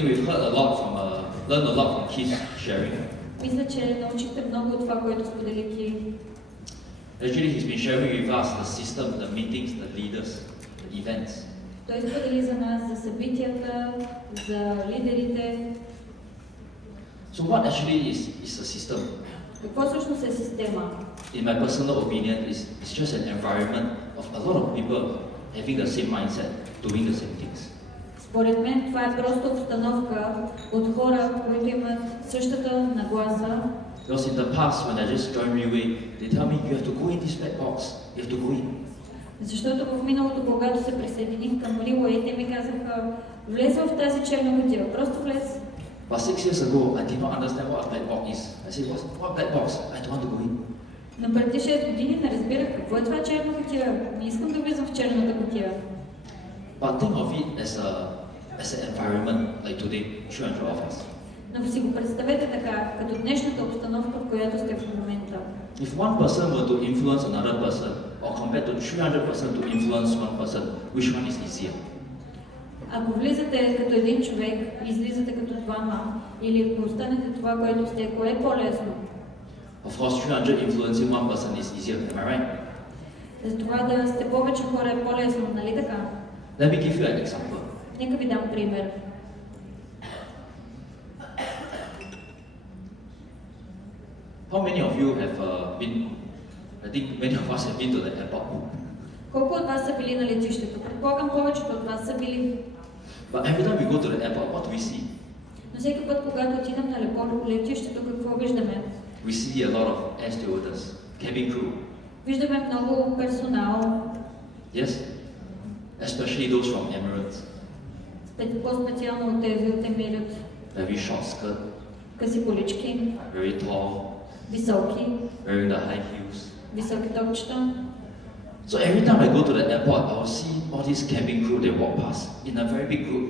think we've learned a lot from Keith's sharing. Мисля, че научихте много от това, което сподели Ки. Actually, he's been sharing with us the system, the meetings, the leaders, the events. Той сподели за нас, за събитията, за лидерите. So what actually is a system? Какво всъщност е система? In my personal opinion, it's just an environment of a lot of people having the same mindset, doing the same things. Според мен това е просто обстановка от хора, които имат същата нагласа. Because in the past, when I just joined Railway, they tell me, you have to go in this black box, you have to go in. Защото в миналото, когато се присъединих към Railway, те ми казаха, влез в тази черна кутия, просто влез. But 6 years ago, I did not understand what a black box is. I said, what black box? I don't want to go in. Но преди 6 години не разбирах какво е това черна кутия. Не искам да влизам в черната кутия. But think of it as an environment like today, 300 of us. Но си го представете така, като днешната обстановка, в която сте в момента. If one person were to influence another person, or compared to 300% to influence one person, which one is easier? Ако влизате като един човек, излизате като двама, или ако останете това, което сте, кое е по-лесно? Of course, 300 influencing one person is easier, am I right? За това да сте повече хора е по-лесно, нали така? Let me give you an example. Нека ви дам пример. How many of you have been, I think many of us have been to the airport. Колко от вас са били на летището? Предполагам, повечето от вас са били. But every time we go to the airport, what do we see? Но всеки път, когато отидем на летището, какво виждаме? We see a lot of air stewardess, cabin crew. Виждаме много персонал. Yes? Especially those from Emirates. По-специално от тези от Емират. Very short skirt. Къси колички. Very tall. Високи. Wearing the high heels. Високи топчета. So every time I go to the airport, I will see all these cabin crew, they walk past in a very big group.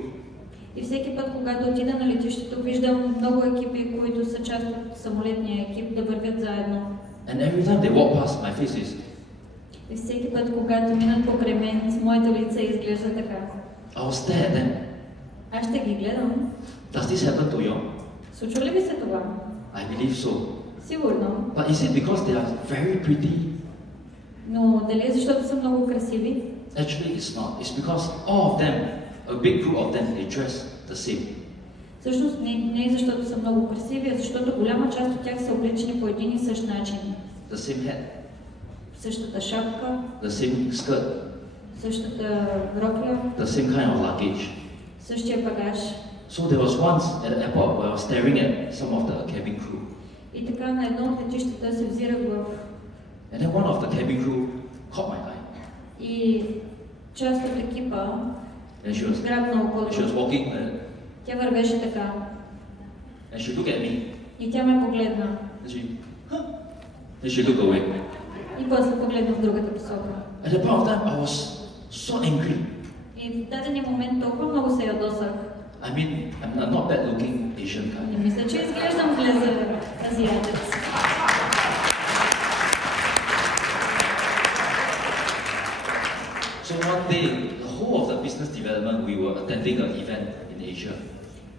И всеки път, когато отида на летището, виждам много екипи, които са част от самолетния екип, да вървят заедно. And every time they walk past, my face is... И всеки път, когато минат покрай мен, с моето лице изглежда така. I will stare at them. Аз ще ги гледам. Does this happen to you? Случва ли ви се това? I believe so. Сигурно. But is it because they are very pretty? Но дали е защото са много красиви? Actually, it's not. It's because all of them, a big group of them, they dress the same. Всъщност не е защото са много красиви, а защото голяма част от тях са облечени по един и същ начин. The same hat. Същата шапка, The same skirt. същата рокля, The same kind of luggage. същия багаж. So there was once at the airport where I was staring at some of the cabin crew. И така на едно от летищата се взирах в... And then one of the cabin crew caught my eye. И част от екипа грабна окото. And she was walking Тя вървеше така. and she looked at me. И тя ме погледна. Then she looked away. И после погледна в другата посока. At the point of time, I was so angry. И в дадения момент толкова много се ядосах. I mean, I'm not bad looking Asian guy. Не мисля, че изглеждам зле за азиатец. So one day, the whole of the business development, we were attending an event in Asia.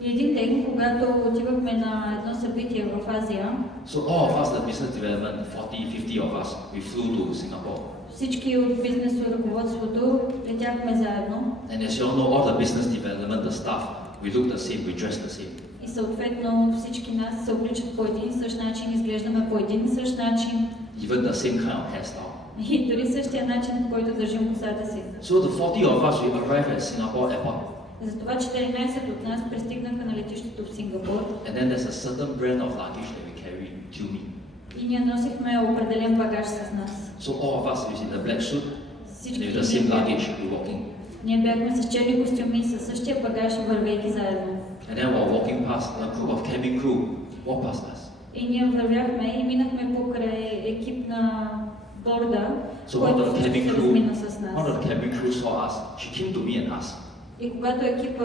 И един ден, когато отивахме на едно събитие в Азия, So all of us, the business development, 40, 50 of us, we flew to Singapore. всички от бизнес ръководството летяхме заедно. And as you all know, all the business development, the staff, we look the same, we dress the same. И съответно всички нас се обличат по един и същ начин, изглеждаме по един и същ начин. Even the same kind of hairstyle. И дори същия начин, по който държим косата си. So the 40 of us, we arrived at Singapore airport. Затова 14 от нас пристигнаха на летището в Сингапур. And then there's a certain brand of luggage that we carry to me. И ние носихме определен багаж с нас. So all of us is in the black suit, Всички with the same luggage, we walking. Ние бяхме с черни костюми, със същия багаж, вървейки заедно. And then while walking past, a group of cabin crew walked past us. И ние вървяхме и минахме покрай екип на борда, който се размина с нас. One of the cabin crew saw us. She came to me and asked, И когато екипа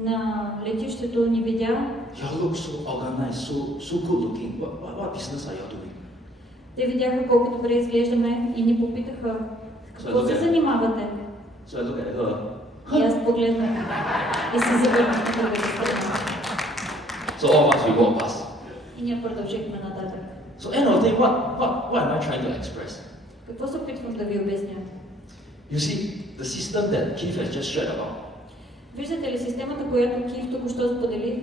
на летището ни видя, "You look so organized, so good looking. What business are you doing?" те видяха колко добре изглеждаме и ни попитаха, какво се занимавате? So I look at her. И аз погледнах и се завърнах на другата страна. So all of us, we walk past. И ние продължихме нататък. So end of the day, what am I trying to express? Какво се опитвам да ви обясня? You see, the system that Keith has just shared about, Виждате ли системата, която Кив току-що сподели?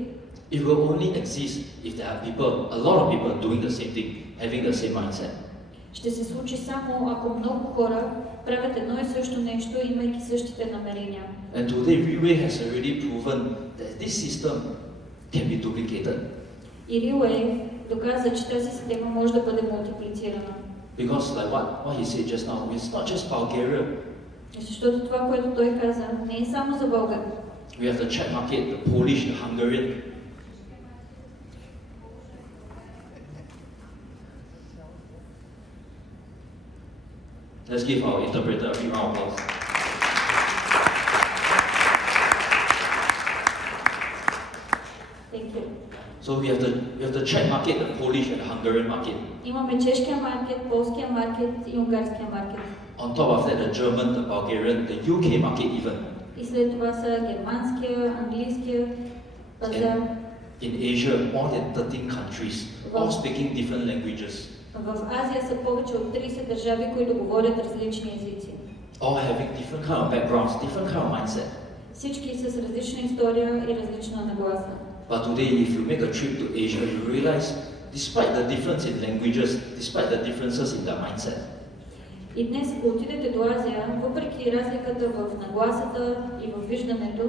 it will only exist if there are people, a lot of people doing the same thing, having the same mindset. Ще се случи само ако много хора правят едно и също нещо, имайки същите намерения. And today, Freeway has already proven that this system can be duplicated. И Рилей доказа, че тази система може да бъде мултиплицирана. Because like what he said just now, it's not just Bulgaria. Защото това, което той каза, не е само за България. We have the Czech market, the Polish, the Hungarian. Let's give our interpreter a big round of applause. Thank you. So we have the Czech market, the Polish, and the Hungarian market. Имаме чешкия маркет, полския маркет и унгарския маркет. On top of that, the German, the Bulgarian, the UK market even. И след това са германския, английския пазар. In Asia, more than 13 countries, all speaking different languages. В Азия са повече от 30 държави, които говорят различни езици. All having different kind of backgrounds, different kind of mindset. Всички с различна история и различна нагласа. But today, if you make a trip to Asia, you realize, despite the difference in languages, despite the differences in the mindset, И днес, ако отидете до Азия, въпреки разликата в нагласата и в виждането,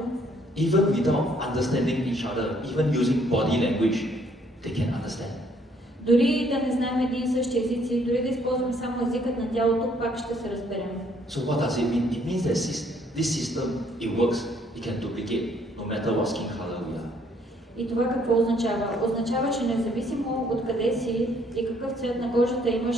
even without understanding each other, even using body language, they can understand. дори да не знаем един и същи езици, дори да използваме само езикът на тялото, пак ще се разберем. So what does it mean? It means that this system, it works, it can duplicate no matter what skin color we are. И това какво означава? Означава, че независимо от къде си и какъв цвет на кожата имаш,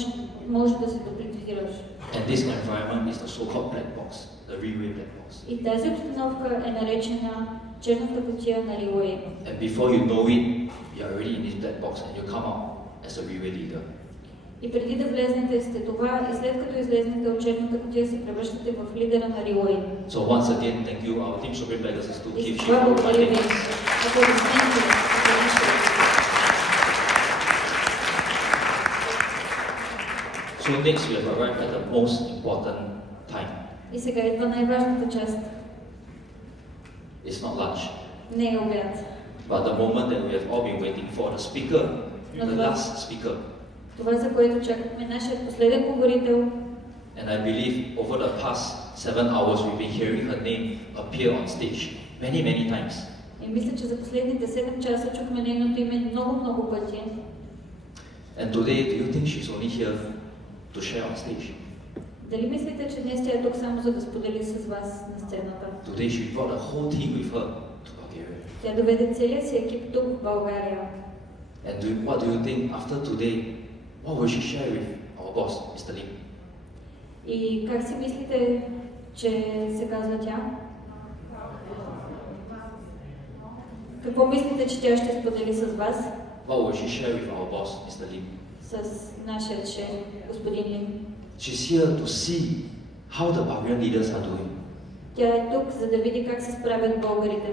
може да се дуплицираш. And this environment is the so-called black box, the Relay black box. И тази обстановка е наречена черната кутия на Relay. And before you know it, you're already in this black box and you come out as a Relay leader. И преди да влезнете сте това, и след като излезнете от черната кутия, се превръщате в лидера на Relay. So once again, thank you. Our team Supreme Leaders is to И keep с това благодаря ви. shifting. Аплодисменти за нашите. So next, we have arrived at the most important time. И сега идва най-важната част. It's not lunch, Не е обяд. but the moment that we have all been waiting for, the speaker, the No, last speaker. Това, за което чакахме нашият последен говорител. And I believe over the past 7 hours, we've been hearing her name appear on stage many, many times. И мисля, че за последните 7 часа чухме нейното име много пъти. And today, do you think she's only here to share on stage? Дали мислите, че днес тя е тук само за да сподели с вас на сцената? Today, she brought a whole team with her to Bulgaria. Тя доведе целия си екип тук в България. And what do you think after today? What will she share with our boss, Mr. Lim? И как си мислите, че се казва тя? Какво мислите, че тя ще сподели с вас? What will she share with our boss, Mr. Lim? С нашия шеф, господин Лим. She's here to see how the Bulgarian leaders are doing. Тя е тук, за да види как се справят българите.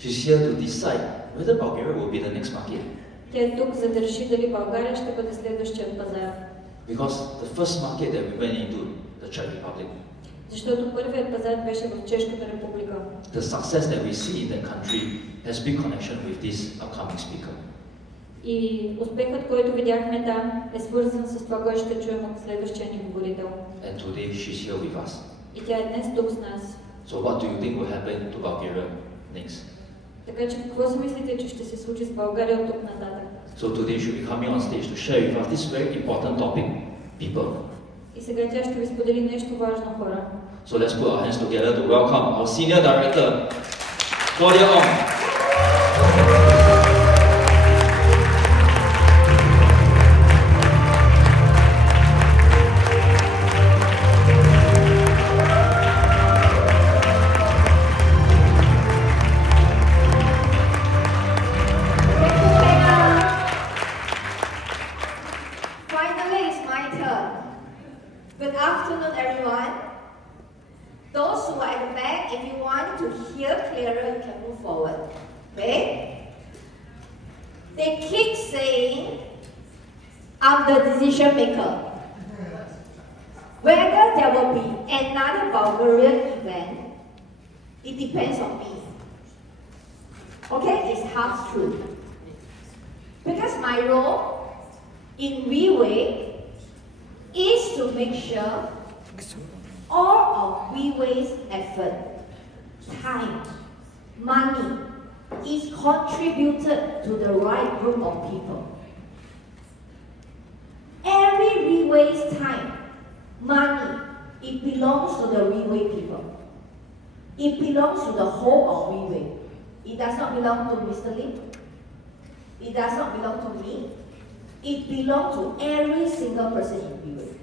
She's here to decide whether Bulgaria will be the next market. Тя е тук, за да реши дали България ще бъде следващият пазар. Because the first market that we went into, the Czech Republic, Защото първият пазар беше в Чешката република. the success that we see in that country has big connection with this upcoming speaker. И успехът, който видяхме там, е свързан с това, което ще чуем от следващия ни говорител. And today she's here with us. И тя е днес тук с нас. So what do you think will happen to Bulgaria next? Така че какво си мислите, че ще се случи с България от тук нататък? So today she'll be coming on stage to share with us this very important topic, people. И сега тя ще ви сподели нещо важно, хора. So let's put our hands together to welcome our senior director, Claudia Ong. Finally, it's my turn. Good afternoon, everyone. Those who are at the back, if you want to hear clearer, you can move forward. Okay? They keep saying, I'm the decision maker. Whether there will be another Bulgarian event, it depends on me. Okay? It's half true. Because my role in WeWay is to make sure all of WeWay's effort, time, money is contributed to the right group of people. Every WeWay's time, money, it belongs to the WeWay people. It belongs to the whole of WeWay. It does not belong to Mr. Lim. It does not belong to me. It belongs to every single person in WeWay.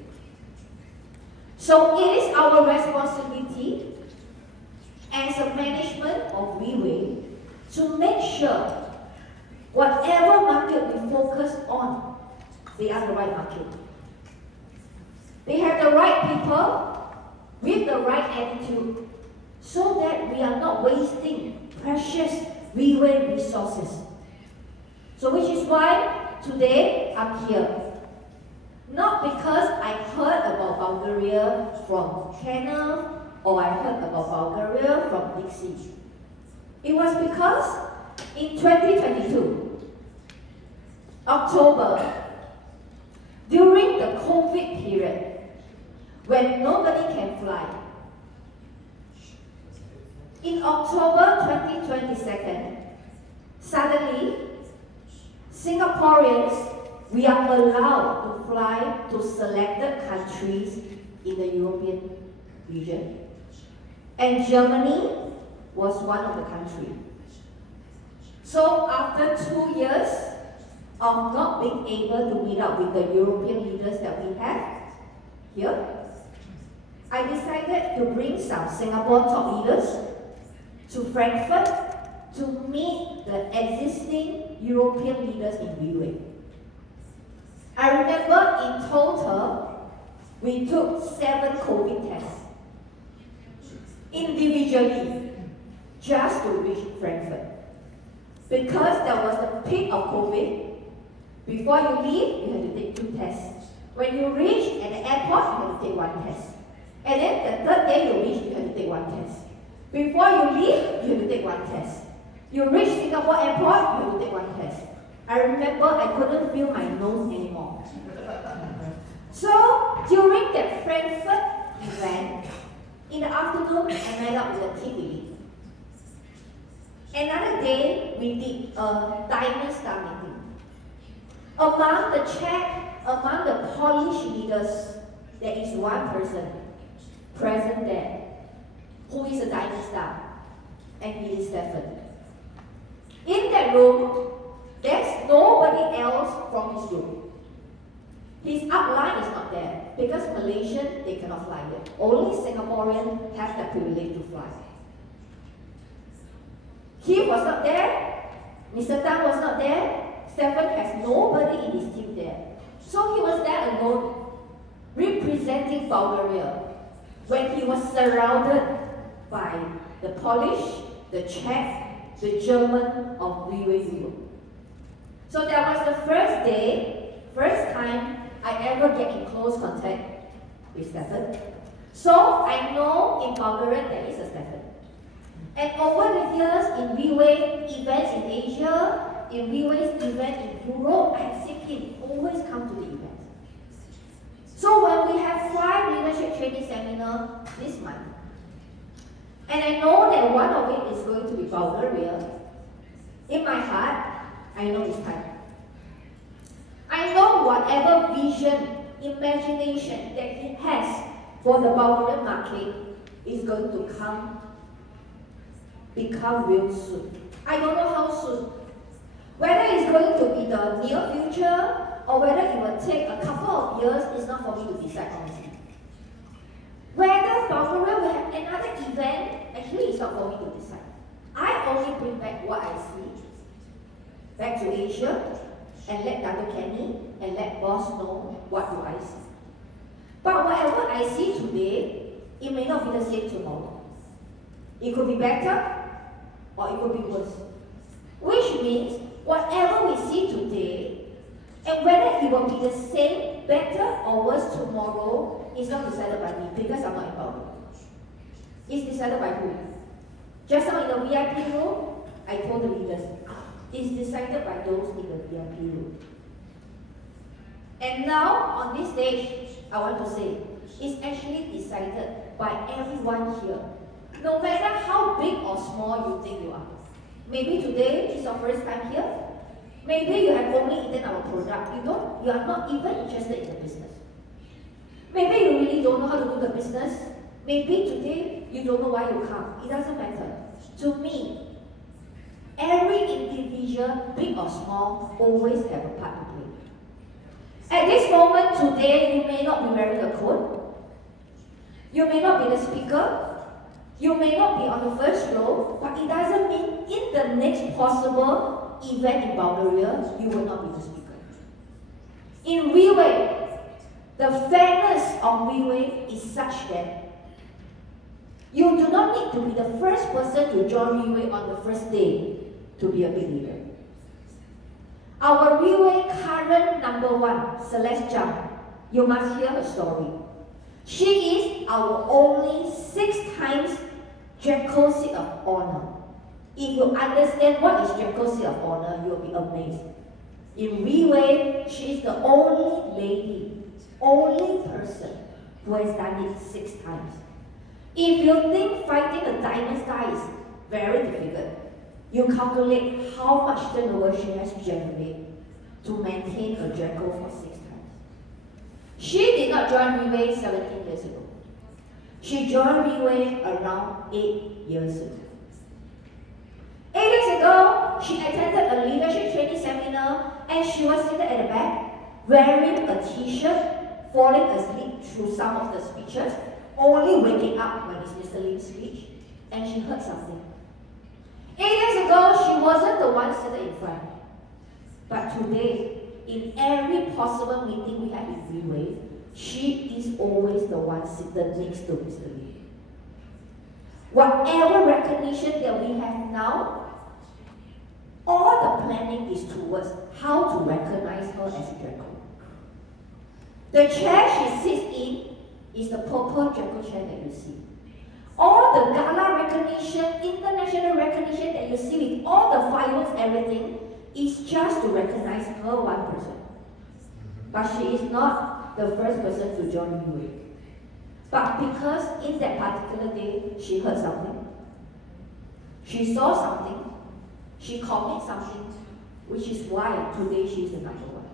So it is our responsibility as a management of WeWay to make sure whatever market we focus on, they are the right market. They have the right people with the right attitude so that we are not wasting precious WeWay resources. So which is why today I'm here. Not because I heard about Bulgaria from Kenneth or I heard about Bulgaria from Dixie. It was because in 2022, October, during the COVID period, when nobody can fly, in October 2022, suddenly, Singaporeans, we are allowed to fly to selected countries in the European region. And Germany was one of the countries. So after 2 years of not being able to meet up with the European leaders that we have here, I decided to bring some Singapore top leaders to Frankfurt to meet the existing European leaders in WeWay. I remember in total, we took 7 COVID tests individually just to reach Frankfurt. Because there was the peak of COVID, before you leave, you have to take 2 tests. When you reach at the airport, you have to take 1 test. And then the 3rd day you reach, you have to take 1 test. Before you leave, you have to take 1 test. You reach Singapore airport, you have to take 1 test. I remember I couldn't feel my nose anymore. So during that Frankfurt event, in the afternoon, I met up with the team lead. Another day, we did a Diamond Star meeting. Among the Czech, among the Polish leaders, there is one person present there who is a Diamond Star, and he is Stefan. In that room, there's nobody else from his group. His upline is not there because Malaysian, they cannot fly there. Only Singaporean have the privilege to fly. He was not there, Mr. Tang was not there, Stefan has nobody in his team there. So he was there alone, representing Bulgaria, when he was surrounded by the Polish, the Czech, the German of WeWay Europe. So that was the first day, first time I ever get in close contact with Stefan. So I know in Bulgaria there is a Stefan. And over the years in WeWay events in Asia, in WeWay's event in Europe, I've seen him always come to the event. So when we have 5 leadership training seminar this month, and I know that one of it is going to be Bulgaria, in my heart, I know it's time. I know whatever vision, imagination that he has for the Bulgarian market is going to become real soon. I don't know how soon. Whether it's going to be the near future or whether it will take a couple of years is not for me to decide honestly. Whether Bulgaria will have another event, actually it's not for me to decide. I only bring back what I see back to Asia and let Dr. Kenny and let boss know what do I see. But whatever I see today, it may not be the same tomorrow. It could be better or it could be worse. Which means whatever we see today, and whether it will be the same, better or worse tomorrow, is not decided by me because I'm not involved. It's decided by who? Just now in the VIP room, I told the leaders, it's decided by those in the VIP room. And now, on this stage, I want to say, it's actually decided by everyone here. No matter how big or small you think you are. Maybe today is your first time here. Maybe you have only eaten our product. You are not even interested in the business. Maybe you really don't know how to do the business. Maybe today you don't know why you come. It doesn't matter. To me, every individual, big or small, always have a part to play. At this moment today, you may not be wearing a coat. You may not be the speaker. You may not be on the first row, but it doesn't mean in the next possible event in Bulgaria, you will not be the speaker. In Relay, the fairness of Relay is such that you do not need to be the first person to join Relay on the first day to be a big leader. Our Relay current number one, Celeste Zhang, you must hear her story. She is our only 6 times Jacko Seat of Honor. If you understand what is Jacko Seat of Honor, you will be amazed. In Relay, she is the only lady, only person who has done it 6 times. If you think fighting a diamond star is very difficult, you calculate how much turnover she has generated to maintain a Jacko for 6 times. She did not join Relay 17 years ago. She joined Relay around 8 years ago. 8 years ago, she attended a leadership training seminar and she was seated at the back, wearing a t-shirt, falling asleep through some of the speeches, only waking up when it's Mr. Lim's speech, and she heard something. 8 years ago, she wasn't the one seated in front. But today, in every possible meeting we have in Relay, she is always the one seated next to Mr. Lee. Whatever recognition that we have now, all the planning is towards how to recognize her as a Jacko. The chair she sits in is the purple Jacko chair that you see. All the gala recognition, international recognition that you see with all the fireworks, everything, is just to recognize her one person. But she is not the first person to join Relay. But because in that particular day, she heard something, she saw something, she committed something, which is why today she is the number one.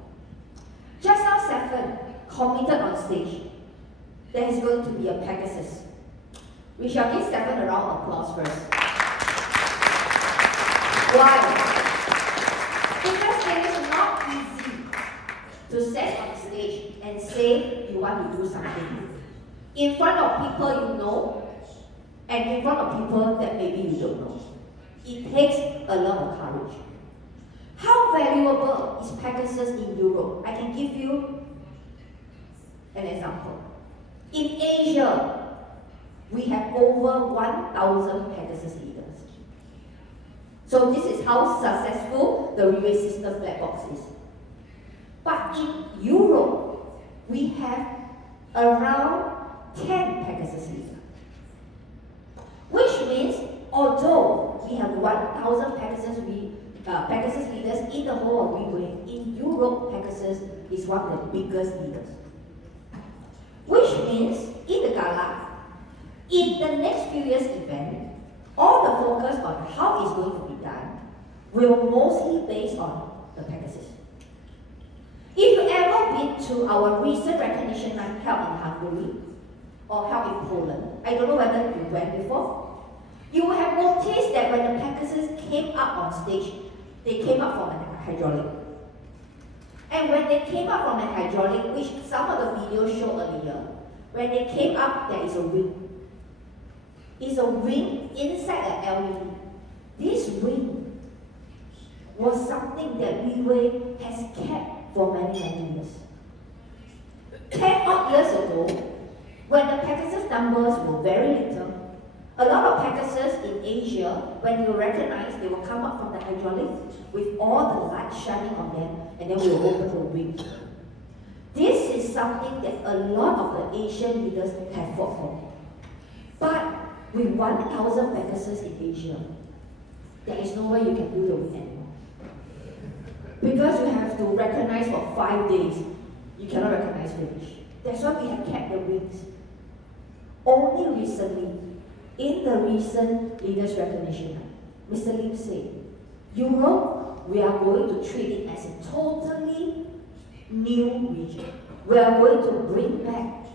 Just now, Stephen committed on stage. There is going to be a Pegasus. We shall give Stephen a round of applause first. Why? Because it is not easy to stand on stage and say you want to do something in front of people you know and in front of people that maybe you don't know. It takes a lot of courage. How valuable is Pegasus in Europe? I can give you an example. In Asia, we have over 1,000 Pegasus leaders. So this is how successful the relay system black box is. But in Europe, we have around 10 Pegasus leaders. Which means, although we have 1,000 Pegasus leaders in the whole of Relay, in Europe, Pegasus is one of the biggest leaders. Which means, in the gala, in the next few years' event, all the focus on how it's going to be done will mostly based on the Pegasus. If you ever been to our recent recognition night held in Hungary or held in Poland, I don't know whether you went before, you will have noticed that when the Pegasus came up on stage, they came up from an hydraulic. And when they came up from an hydraulic, which some of the videos showed earlier, when they came up, there is a wing. It's a wing inside an LED. This wing was something that Relay has kept for many, many years. 10 odd years ago, when the Pegasus numbers were very little, A lot of Pegasus in Asia, when you recognize, they will come up from the hydraulic with all the light shining on them, and then we will open the wing. This is something that a lot of the Asian leaders have fought for. But with 1,000 Pegasus in Asia, there is no way you can do the wing anymore. Because you have to recognize for 5 days, you cannot recognize finish. That's why we have kept the wings. Only recently, in the recent leaders recognition, Mr. Lim said, Europe, we are going to treat it as a totally new region. We are going to bring back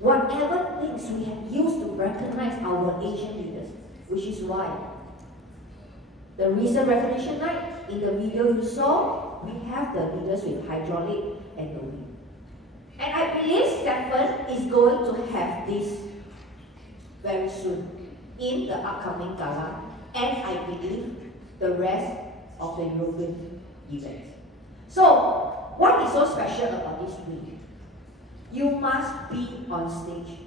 whatever things we have used to recognize our Asian leaders, which is why the recent recognition night, in the video you saw, we have the leaders with hydraulic and the wing. And I believe Stephen is going to have this very soon in the upcoming gala, and I believe the rest of the European events. So, what is so special about this week? You must be on stage.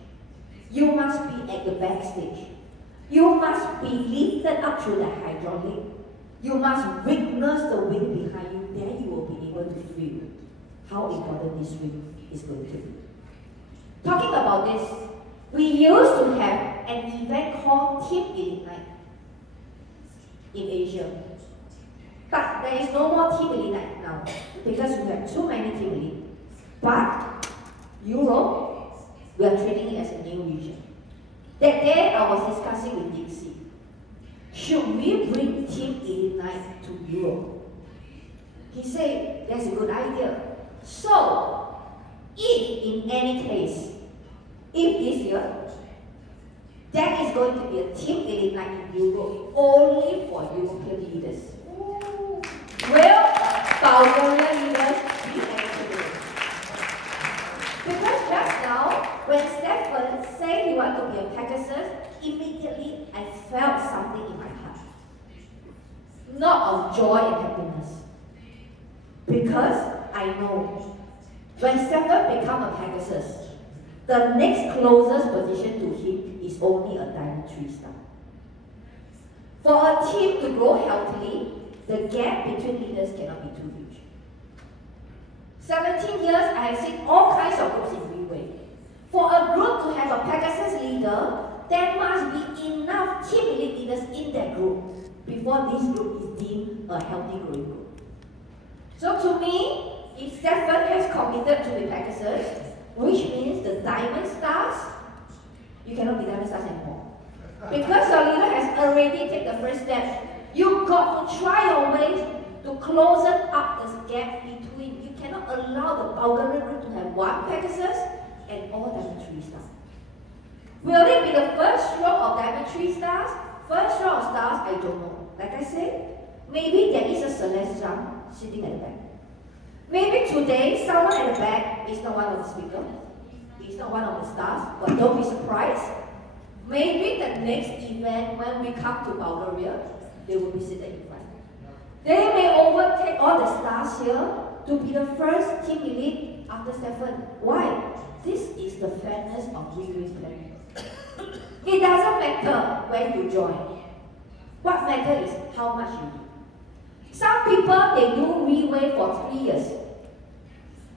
You must be at the backstage. You must be lifted up through the hydraulic. You must witness the wind behind you. Then you will be able to feel how important this week is going to be. Talking about this, we used to have an event called Team Elite Night in Asia. But there is no more Team Elite Night now because we have too many Team Elite. But Europe, we are treating it as a new region. That day I was discussing with Dixie. Should we bring Team Elite Night to Europe? He said, that's a good idea. So, if in any case, if this year, there is going to be a Team Elite Night in Europe only for European leaders. Will Bulgarian leaders be able? Because just now, when Stephen said he wanted to be a Pegasus, immediately I felt something in my heart. Not of joy and happiness. Because I know when Stephen becomes a Pegasus, the next closest position to him is only a Diamond 3-star. For a team to grow healthily, the gap between leaders cannot be too huge. 17 years, I have seen all kinds of groups in Freeway. For a group to have a Pegasus leader, there must be enough team elite leaders in that group before this group is deemed a healthy growing group. So to me, if Stephen has committed to the Pegasus, which means the Diamond Stars, you cannot be Diamond Stars anymore. Because your leader has already taken the first step, you've got to try your way to close up the gap between. You cannot allow the Bulgarian group to have one Pegasus and all Diamond 3-stars. Will it be the first row of Diamond 3-stars? First row of stars, I don't know. Like I said, maybe there is a Celeste Zhang sitting at the back. Maybe today, someone at the back is not one of the speakers. He's not one of the stars, but don't be surprised. Maybe the next event, when we come to Bulgaria, they will be seated in front. They may overtake all the stars here to be the first team elite after Stephen. Why? This is the fairness of Freeway's plan. It doesn't matter when you join. What matters is how much you do. Some people, they do Freeway for 3 years,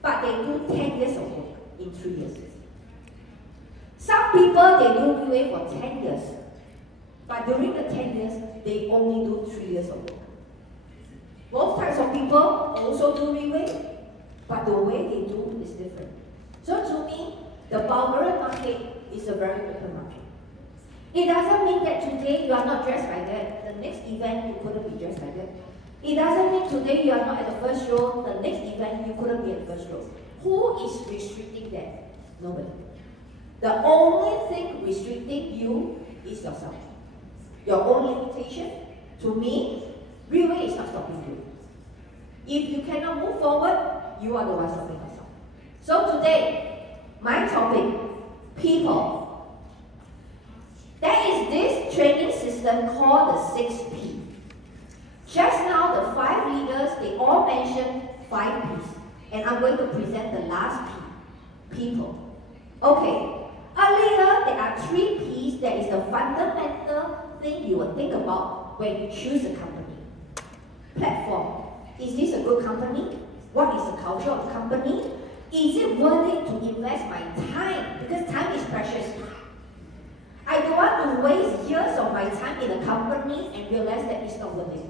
but they do 10 years of work in 3 years. Some people, they do Freeway for 10 years, but during the 10 years, they only do 3 years of work. Both types of people also do Freeway, but the way they do is different. So to me, the Bulgarian market is a very open market. It doesn't mean that today you are not dressed like that, the next event you couldn't be dressed like that. It doesn't mean today you are not at the first row, the next event you couldn't be at the first row. Who is restricting that? Nobody. The only thing restricting you is yourself. Your own limitation. To me, Freeway is not stopping you. If you cannot move forward, you are the one stopping yourself. So today, my topic, people. There is this training system called the 6P. Just now, the 5 leaders, they all mentioned 5 P's. And I'm going to present the last P, people. Okay, Earlier, there are 3 P's that is the fundamental thing you will think about when you choose a company. Platform. Is this a good company? What is the culture of the company? Is it worth it to invest my time? Because time is precious. I don't want to waste years of my time in a company and realize that it's not worth it.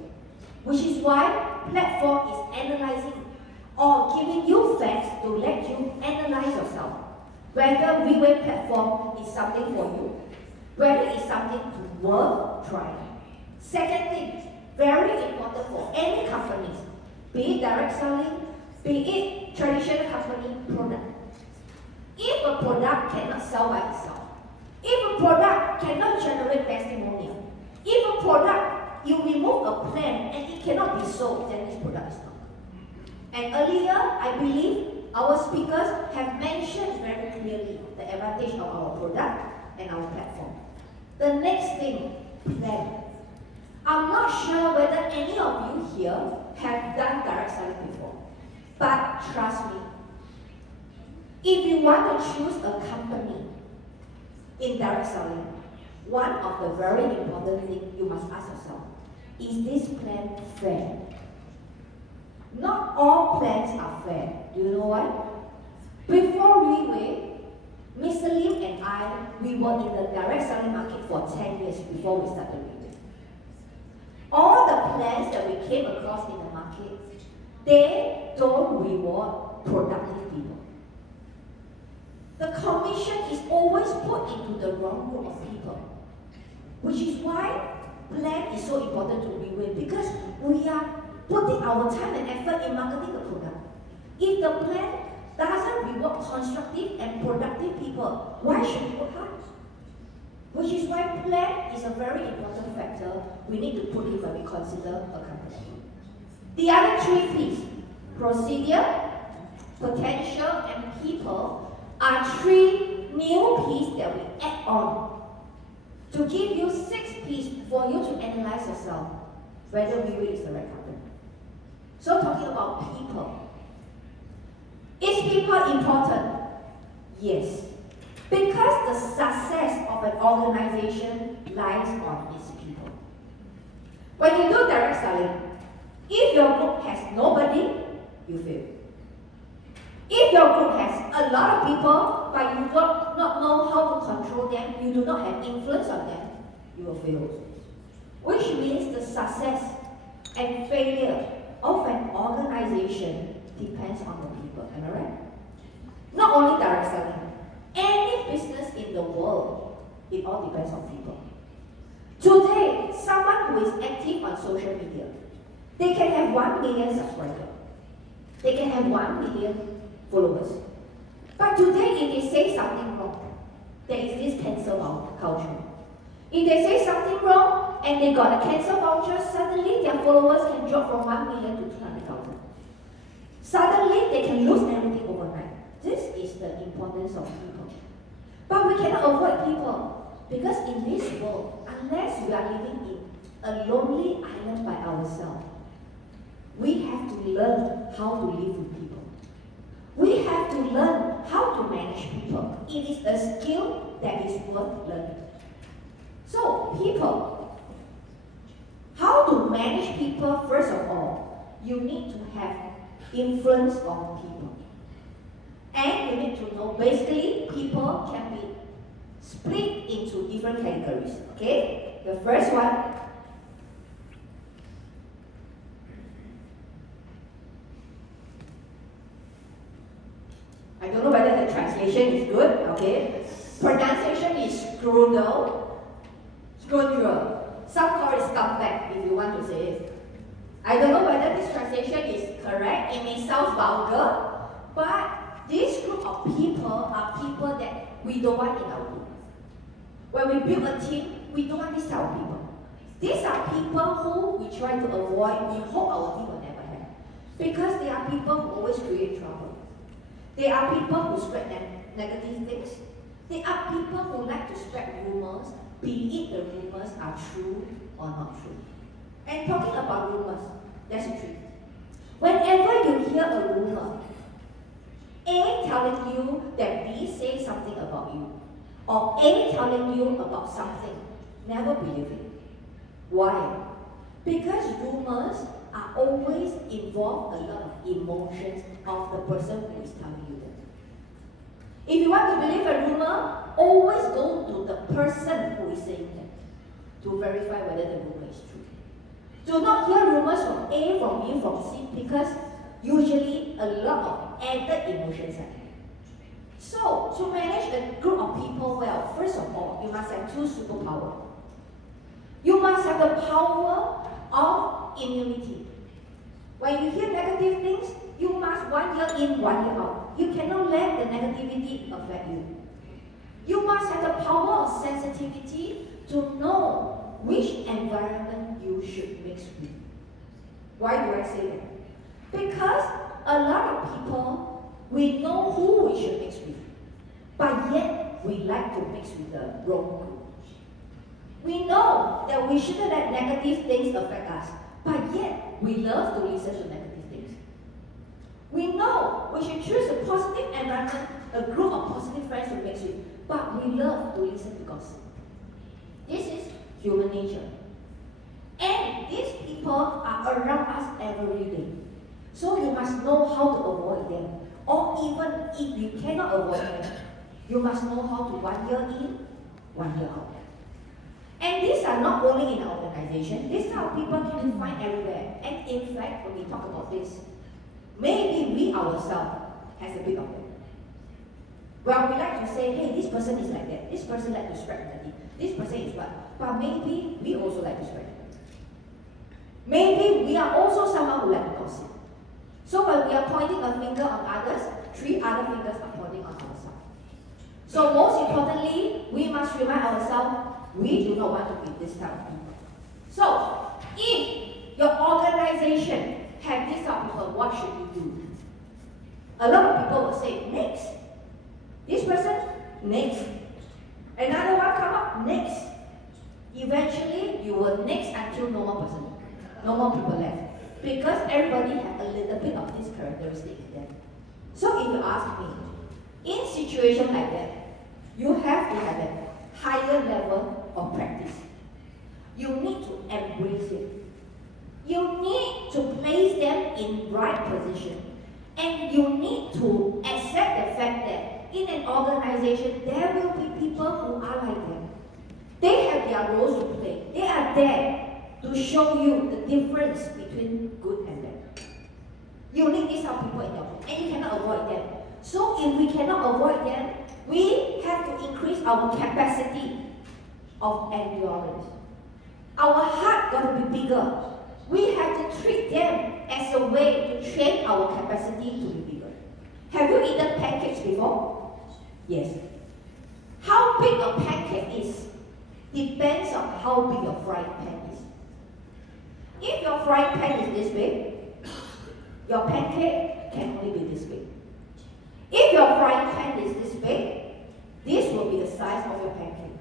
Which is why platform is analyzing or giving you facts to let you analyze yourself. Whether WeWay platform is something for you, whether it's something worth trying. Second thing, very important for any companies, be it direct selling, be it traditional company product. If a product cannot sell by itself, if a product cannot generate testimonial, if a product you remove a plan and it cannot be sold, then this product is not. And earlier, I believe our speakers have mentioned very clearly the advantage of our product and our platform. The next thing, plan. I'm not sure whether any of you here have done direct selling before, but trust me, if you want to choose a company in direct selling, one of the very important things you must ask yourself, is this plan fair? Not all plans are fair. Do you know why? Before WeWay, Mr. Lim and I, we were in the direct selling market for 10 years before we started WeWay. All the plans that we came across in the market, they don't reward productive people. The commission is always put into the wrong group of people, which is why plan is so important to WeWay, because we are putting our time and effort in marketing the product. If the plan doesn't reward constructive and productive people, why should we work hard? Which is why plan is a very important factor we need to put in when we consider a company. The other 3 P's, procedure, potential, and people, are 3 new P's that we add on to give you 6 P's for you to analyze yourself whether WeWay is the right company. So talking about people. Is people important? Yes. Because the success of an organization lies on its people. When you do direct selling, if your group has nobody, you fail. If your group has a lot of people, but you do not know how to control them, you do not have influence on them, you will fail. Which means the success and failure of an organization depends on the people. Am I right? Not only direct selling, any business in the world, it all depends on people. Today, someone who is active on social media, they can have 1 million subscribers. They can have 1 million followers. But today, if they say something wrong, there is this cancel culture. If they say something wrong and they got a cancel voucher, suddenly their followers can drop from 1 million to 200,000. Suddenly, they can lose everything overnight. This is the importance of people. But we cannot avoid people, because in this world, unless we are living in a lonely island by ourselves, we have to learn how to live with people. We have to learn how to manage people. It is a skill that is worth learning. So, people. How to manage people? First of all, you need to have influence on people. And you need to know, basically, people can be split into different categories. Okay? The first one, I don't know whether the translation is good, okay? Pronunciation is scoundrel. Some call it scumbag if you want to say it. I don't know whether this translation is correct. It may sound vulgar, but this group of people are people that we don't want in our group. When we build a team, we don't want these type of people. These are people who we try to avoid, we hope our team will never have. Because they are people who always create trouble. They are people who spread negative things. They are people who like to spread rumors, be it the rumors are true or not true. And talking about rumors, that's the truth. Whenever you hear a rumor, A telling you that B says something about you, or A telling you about something, never believe it. Why? Because rumors are always involve a lot of emotions of the person who is telling you that. If you want to believe a rumor, always go to the person who is saying that to verify whether the rumor is true. Do not hear rumors from A, from B, from C, because usually a lot of added emotions are there. So, to manage a group of people well, first of all, you must have two superpowers. You must have the power of immunity. When you hear negative things, you must 1 year in, 1 year out. You cannot let the negativity affect you. You must have the power of sensitivity to know which environment you should mix with. Why do I say that? Because a lot of people, we know who we should mix with, but yet we like to mix with the wrong group. We know that we shouldn't let negative things affect us, but yet we love to listen to negative things. We know we should choose a positive environment, a group of positive friends to mix with, but we love to listen to gossip. This is human nature. And these people are around us every day. So you must know how to avoid them. Or even if you cannot avoid them, you must know how to 1 year in, 1 year out. And these are not only in our organization, these kind of people can be find everywhere. And in fact, when we talk about this, maybe we ourselves has a bit of it. Well, we like to say, hey, this person is like that, this person like to spread negative, this person is what, but maybe we also like to spread negative. Maybe we are also someone who like to gossip. So when we are pointing a finger on others, 3 other fingers are pointing on ourselves. So most importantly, we must remind ourselves, we do not want to be this type of people. So, if your organization have this type of people, what should you do? A lot of people will say, next. This person, next. Another one come up, next. Eventually, you will next until no more person, no more people left. Because everybody have a little bit of this characteristic in them. So if you ask me, in situation like that, you have to have a higher level of practice. You need to embrace it. You need to place them in right position. And you need to accept the fact that in an organization, there will be people who are like them. They have their roles to play. They are there to show you the difference between good and bad. You need these people in your group, and you cannot avoid them. So if we cannot avoid them, we have to increase our capacity of endurance. Our heart got to be bigger. We have to treat them as a way to train our capacity to be bigger. Have you eaten pancakes before? Yes. How big a pancake is depends on how big your frying pan is. If your frying pan is this big, your pancake can only be this big. If your frying pan is this big, this will be the size of your pancake.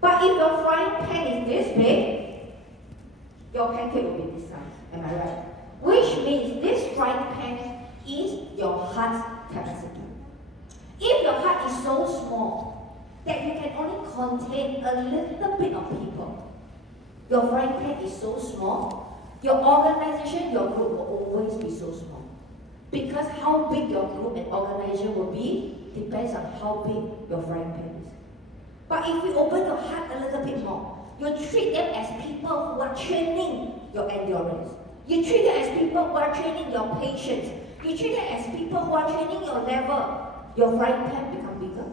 But if your frying pan is this big, your pancake will be this size. Am I right? Which means this frying pan is your heart's capacity. If your heart is so small that you can only contain a little bit of people, your frying pan is so small, your organization, your group will always be so small. Because how big your group and organization will be depends on how big your frying pan is. But if you open your heart a little bit more, you treat them as people who are training your endurance. You treat them as people who are training your patience. You treat them as people who are training your level. Your frying pan become bigger.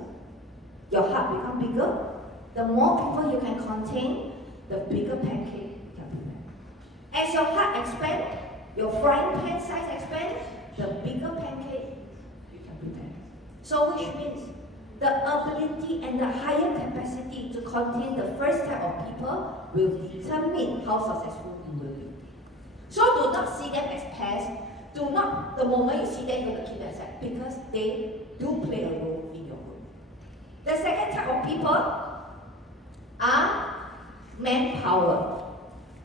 Your heart become bigger. The more people you can contain, the bigger pancake can be made. As your heart expands, your frying pan size expands, the bigger pancake you can be made. So which means the ability and the higher capacity to contain the first type of people will determine how successful you will be. So do not see them as pests. Do not, the moment you see them, you're going to keep them aside because they do play a role in your group. The second type of people are manpower.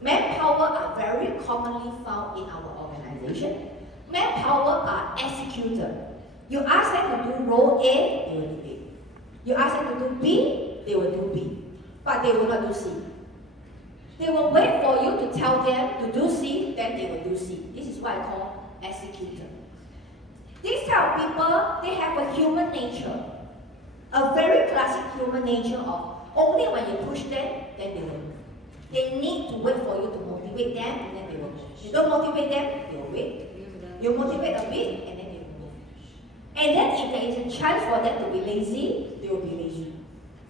Manpower are very commonly found in our organization. Manpower are executors. You ask them to do role A, they will do A. You ask them to do B, they will do B. But they will not do C. They will wait for you to tell them to do C, then they will do C. This is what I call executor. These type of people, they have a human nature. A very classic human nature of only when you push them, then they will. They need to wait for you to motivate them, and then they will. You don't motivate them, they will wait. You motivate a bit, and then they will move. And then if there is a chance for them to be lazy, they will be lazy.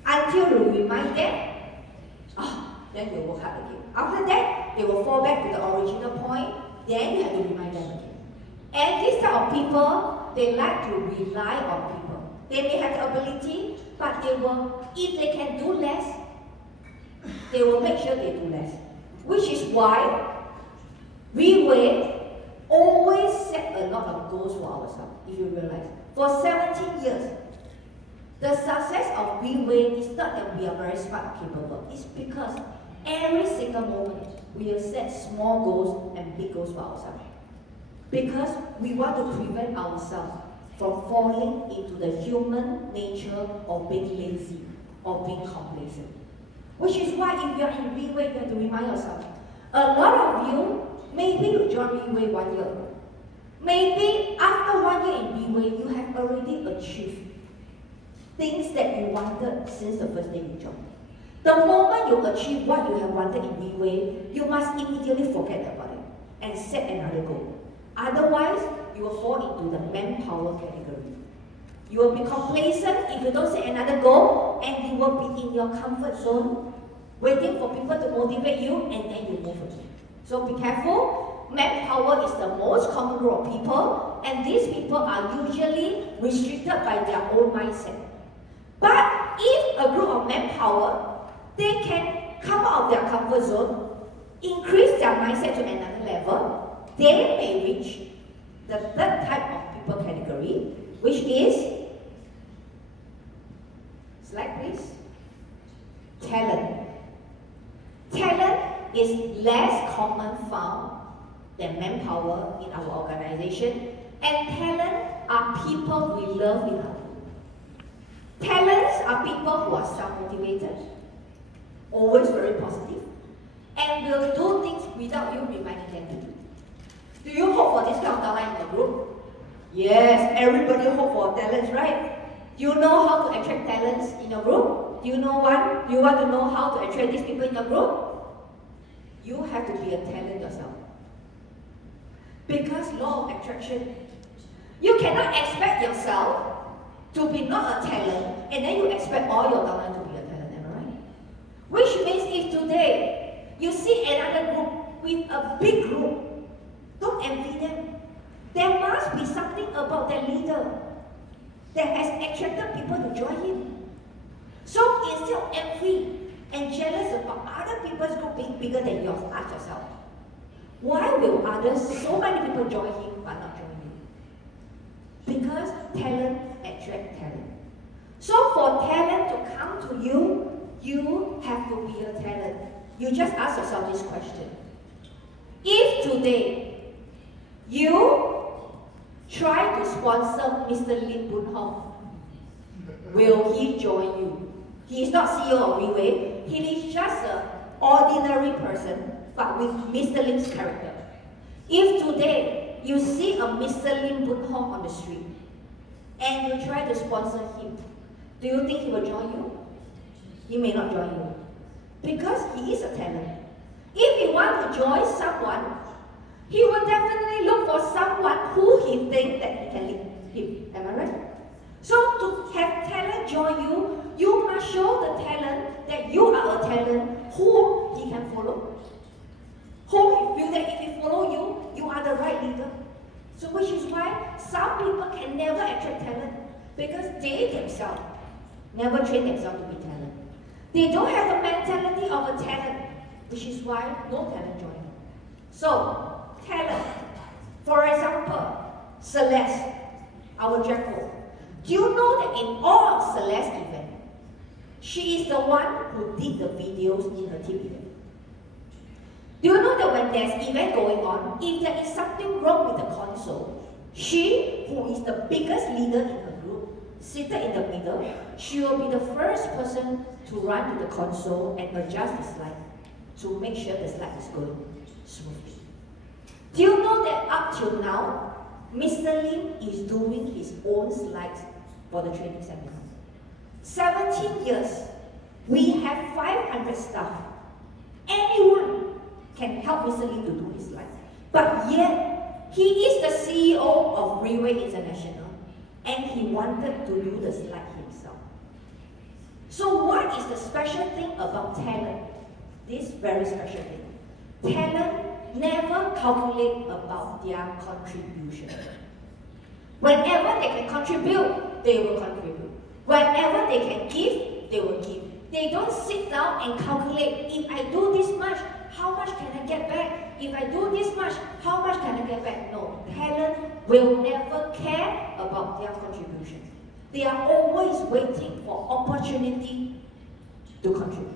Until you remind them, then they will work hard again. After that, they will fall back to the original point, then you have to remind them again. And this type of people, they like to rely on people. They may have the ability, but they will, if they can do less, they will make sure they do less. Which is why we always set a lot of goals for ourselves, if you realize. For 17 years, the success of WeWay is not that we are very smart or capable. It's because every single moment we have set small goals and big goals for ourselves. Because we want to prevent ourselves from falling into the human nature of being lazy or being complacent. Which is why if you are in WeWay, you have to remind yourself. A lot of you, maybe you joined WeWay 1 year ago. Maybe after 1 year in WeWay, you have already achieved things that you wanted since the first day you joined. The moment you achieve what you have wanted in WeWay, you must immediately forget about it and set another goal. Otherwise, you will fall into the manpower category. You will be complacent if you don't set another goal, and you will be in your comfort zone, waiting for people to motivate you, and then you move again. So be careful. Manpower is the most common group of people, and these people are usually restricted by their own mindset. But if a group of manpower, they can come out of their comfort zone, increase their mindset to another level, they may reach the third type of people category, which is, slide please, talent. Talent is less common found than manpower in our organization, and talent are people we love in our group. Talents are people who are self-motivated, always very positive, and will do things without you reminding them to do. Do you hope for this kind of talent in your group? Yes, everybody hope for talents, right? Do you know how to attract talents in your group? Do you know what? Do you want to know how to attract these people in your group? You have to be a talent yourself. Because law of attraction, you cannot expect yourself to be not a talent, and then you expect all your talent to be a talent, am I right? Which means if today you see another group with a big group, don't envy them. There must be something about that leader that has attracted people to join him. So instead of envy and jealous about other people's group being bigger than yours, ask yourself, why will others, so many people join him but not join you? Because talent attracts talent. So for talent to come to you, you have to be a talent. You just ask yourself this question. If today you try to sponsor Mr. Lim Boon Hong, will he join you? He is not CEO of WeWay. He is just an ordinary person, but with Mr. Lim's character. If today you see a Mr. Lim Boon Hong on the street, and you try to sponsor him, do you think he will join you? He may not join you. Because he is a talent. If he wants to join someone, he will definitely look for someone who he thinks that he can lead him. Am I right? So to have talent join you, you must show the talent that you are a talent whom he can follow. Whom he feels that if he follow you, you are the right leader. So which is why some people can never attract talent, because they themselves never train themselves to be talent. They don't have the mentality of a talent, which is why no talent join. So, talent. For example, Celeste, our Jacko. Do you know that in all of Celeste's event, she is the one who did the videos in her team event? Do you know that when there's event going on, if there is something wrong with the console, she, who is the biggest leader in her group, seated in the middle. She will be the first person to run to the console and adjust the slide to make sure the slide is going smoothly. Do you know that up till now, Mr. Lim is doing his own slides for the training seminar? 17 years, we have 500 staff. Anyone can help Mr. Lim to do his slides. But yet, he is the CEO of Railway International and he wanted to do the slide himself. So what is the special thing about talent? This very special thing. Talent never calculate about their contribution. Whenever they can contribute, they will contribute. Whenever they can give, they will give. They don't sit down and calculate, if I do this much, how much can I get back? If I do this much, how much can I get back? No, talent will never care about their contribution. They are always waiting for opportunity to contribute.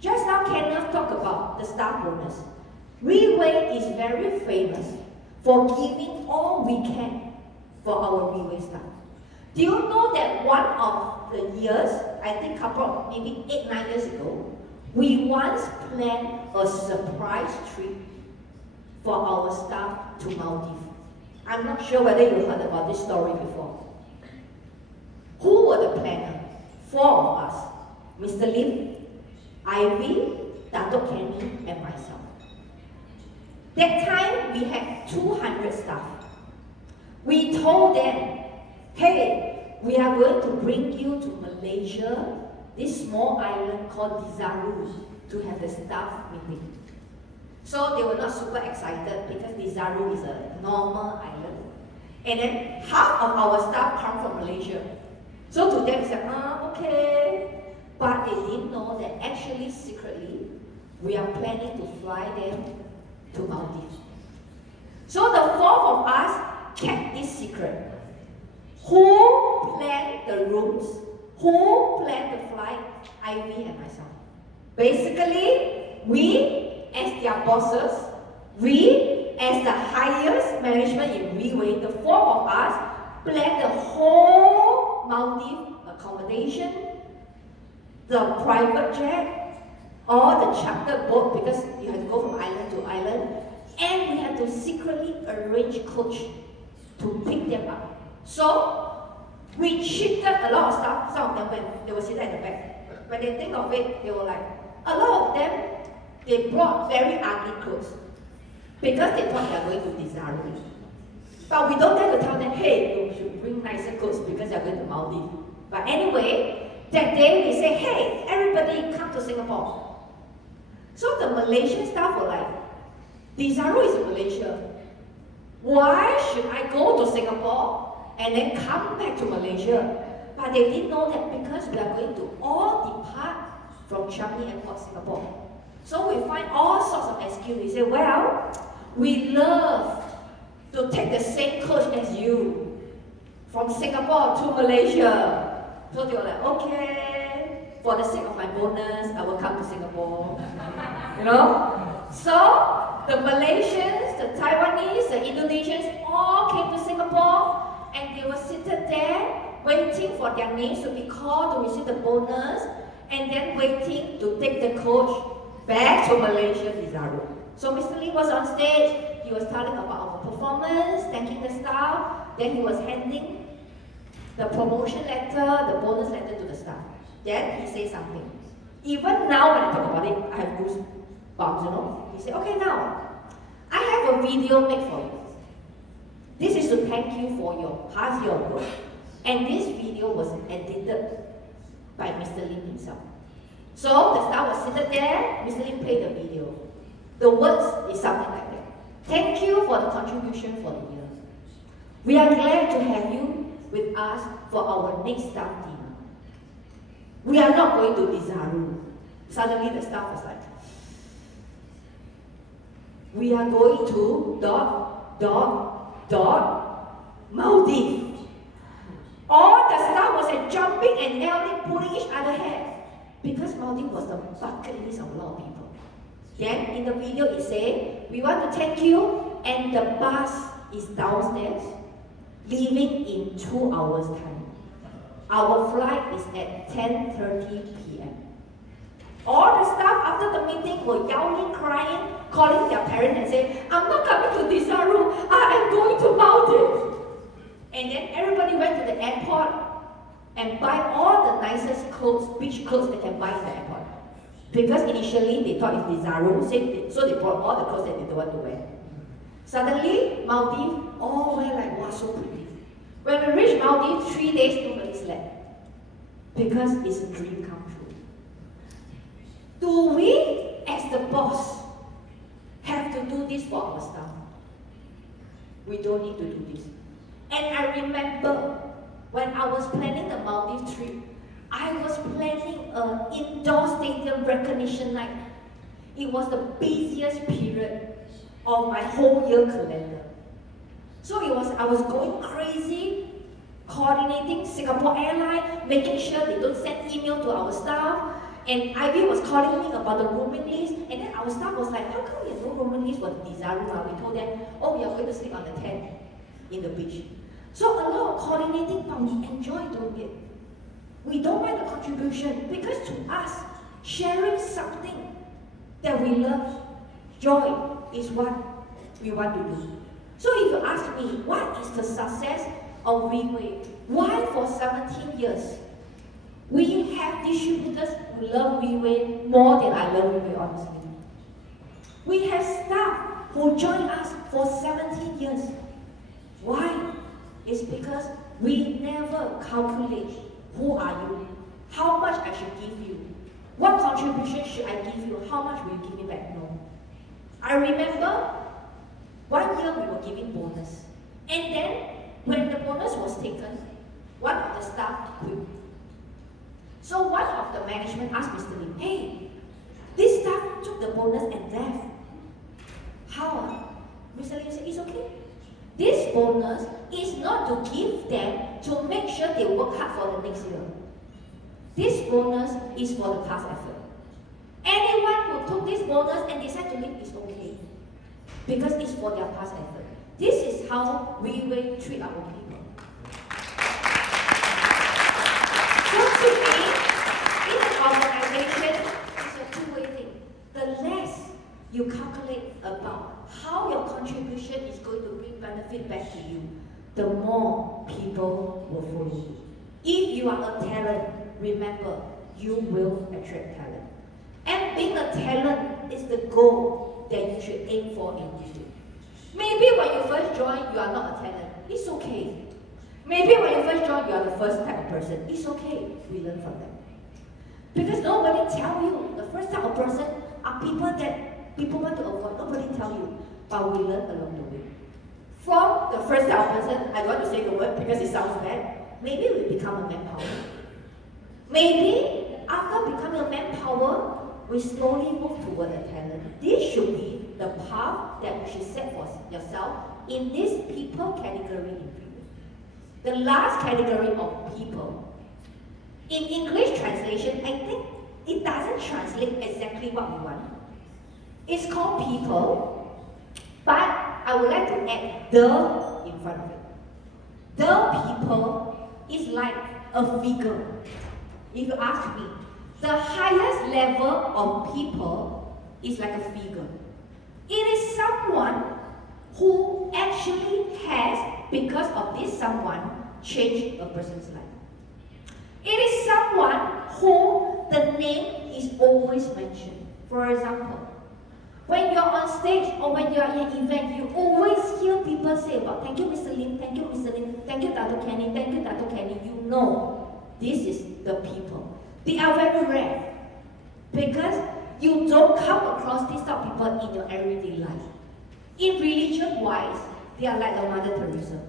Just now Kenneth talked about the staff bonus. Railway is very famous for giving all we can for our railway staff. Do you know that one of the years, I think couple maybe 8-9 years ago, we once planned a surprise trip for our staff to Maldives. I'm not sure whether you heard about this story before. Who were the planners? 4 of us. Mr. Lim, Ivy, Dato Kenny, and myself. That time we had 200 staff. We told them, hey, we are going to bring you to Malaysia, this small island called Desaru, to have the staff meeting. So they were not super excited because Desaru is a normal island. And then half of our staff come from Malaysia. So to them, they said, okay. But they didn't know that actually, secretly, we are planning to fly them to Maldives. So the 4 of us kept this secret. Who planned the rooms? Who planned the flight? Ivy and myself. Basically, we as their bosses, we as the highest management in Railway, the 4 of us planned the whole Maldives accommodation, the private jet, or the chartered boat because you have to go from island to island, and we had to secretly arrange coach to pick them up. So we shifted a lot of stuff. Some of them, when they were sitting at the back, when they think of it, they were like, a lot of them, they brought very ugly clothes because they thought they are going to Desaru. But we don't dare to tell them, hey, you should bring nicer clothes because you are going to Maldives. But anyway, that day we say, hey, everybody come to Singapore. So the Malaysian staff were like, Desaru is in Malaysia. Why should I go to Singapore and then come back to Malaysia? But they didn't know that because we are going to all depart from Changi Airport, Singapore. So we find all sorts of excuses. We say, well, we love to take the same coach as you from Singapore to Malaysia. So they were like, okay, for the sake of my bonus, I will come to Singapore. You know? So the Malaysians, the Taiwanese, the Indonesians all came to Singapore and they were seated there waiting for their names to be called to receive the bonus and then waiting to take the coach back to Malaysia, Desaru. So Mr. Lee was on stage, he was telling about our performance, thanking the staff, then he was handing the promotion letter, the bonus letter to the staff. Then he said something. Even now when I talk about it, I have goosebumps, you know. He said, okay now, I have a video made for you. This is to thank you for your past year of work. And this video was edited by Mr. Lim himself. So the staff was seated there, Mr. Lim played the video. The words is something like that. Thank you for the contribution for the year. We are glad to have you with us for our next staff dinner. We are not going to Desaru. Suddenly the staff was like, we are going to ... Maldives. All the staff was jumping and yelling, pulling each other hair. Because Maldives was the bucket list of a lot of people. Then in the video it said, we want to thank you, and the bus is downstairs, leaving in 2 hours time. Our flight is at 10:30 p.m. All the staff after the meeting were yelling, crying, calling their parents and saying, I'm not coming to Desaru, I am going to Maldives. And then everybody went to the airport and buy all the nicest clothes, beach clothes they can buy in the airport. Because initially they thought it's Desaru, so they brought all the clothes that they don't want to wear. Suddenly, Maldives, all were like, wow, so pretty. When we reached Maldives, 3 days, nobody slept. Because it's a dream come true. Do we, as the boss, have to do this for our staff? We don't need to do this. And I remember when I was planning the Maldives trip, I was planning an indoor stadium recognition night. It was the busiest period of my whole year calendar. So I was going crazy, coordinating Singapore Airlines, making sure they don't send email to our staff. And Ivy was calling me about the rooming list, and then our staff was like, how come we have no rooming list for the Desaru? We told them, oh, we are going to sleep on the tent in the beach. So a lot of coordinating, but we enjoy doing it. We don't mind the contribution, because to us, sharing something that we love, joy, is what we want to do. So if you ask me, what is the success of WeWay? Why for 17 years? We have distributors who love WeWay more than I love WeWay, honestly. We have staff who join us for 17 years. Why? It's because we never calculate who are you, how much I should give you, what contribution should I give you, how much will you give me back? No. I remember 1 year we were giving bonus. And then when the bonus was taken, one of the staff quit. So one of the management asked Mr. Lim, hey, this staff took the bonus and left. How? Mr. Lim said, it's okay. This bonus is not to give them to make sure they work hard for the next year. This bonus is for the past effort. Anyone who took this bonus and decided to leave is okay. Because it's for their past effort. This is how we will treat our people. So to me, in an organization, it's a two-way thing. The less you calculate about how your contribution is going to bring benefit back to you, the more people will follow you. If you are a talent, remember, you will attract talent. And being a talent is the goal that you should aim for in this field. Maybe when you first join, you are not a talent. It's okay. Maybe when you first join, you are the first type of person. It's okay. We learn from them. Because nobody tell you. The first type of person are people that people want to avoid. Nobody tell you. But we learn along the way. From the first type of person, I don't want to say the word because it sounds bad. Maybe we become a manpower. Maybe after becoming a manpower, we slowly move toward a talent. This should be the path that you should set for yourself in this people category in previous. The last category of people. In English translation, I think it doesn't translate exactly what we want. It's called people, but I would like to add the in front of it. The people is like a figure. If you ask me, the highest level of people is like a figure. It is someone who actually has, because of this someone, changed a person's life. It is someone who the name is always mentioned. For example, when you're on stage or when you're in an event, you always hear people say about thank you, Mr. Lim, thank you, Mr. Lim, thank you, Dr. Kenny, thank you, Dr. Kenny. You know, this is the people. They are very rare because you don't come across these type of people in your everyday life. In religion-wise, they are like the Mother Teresa.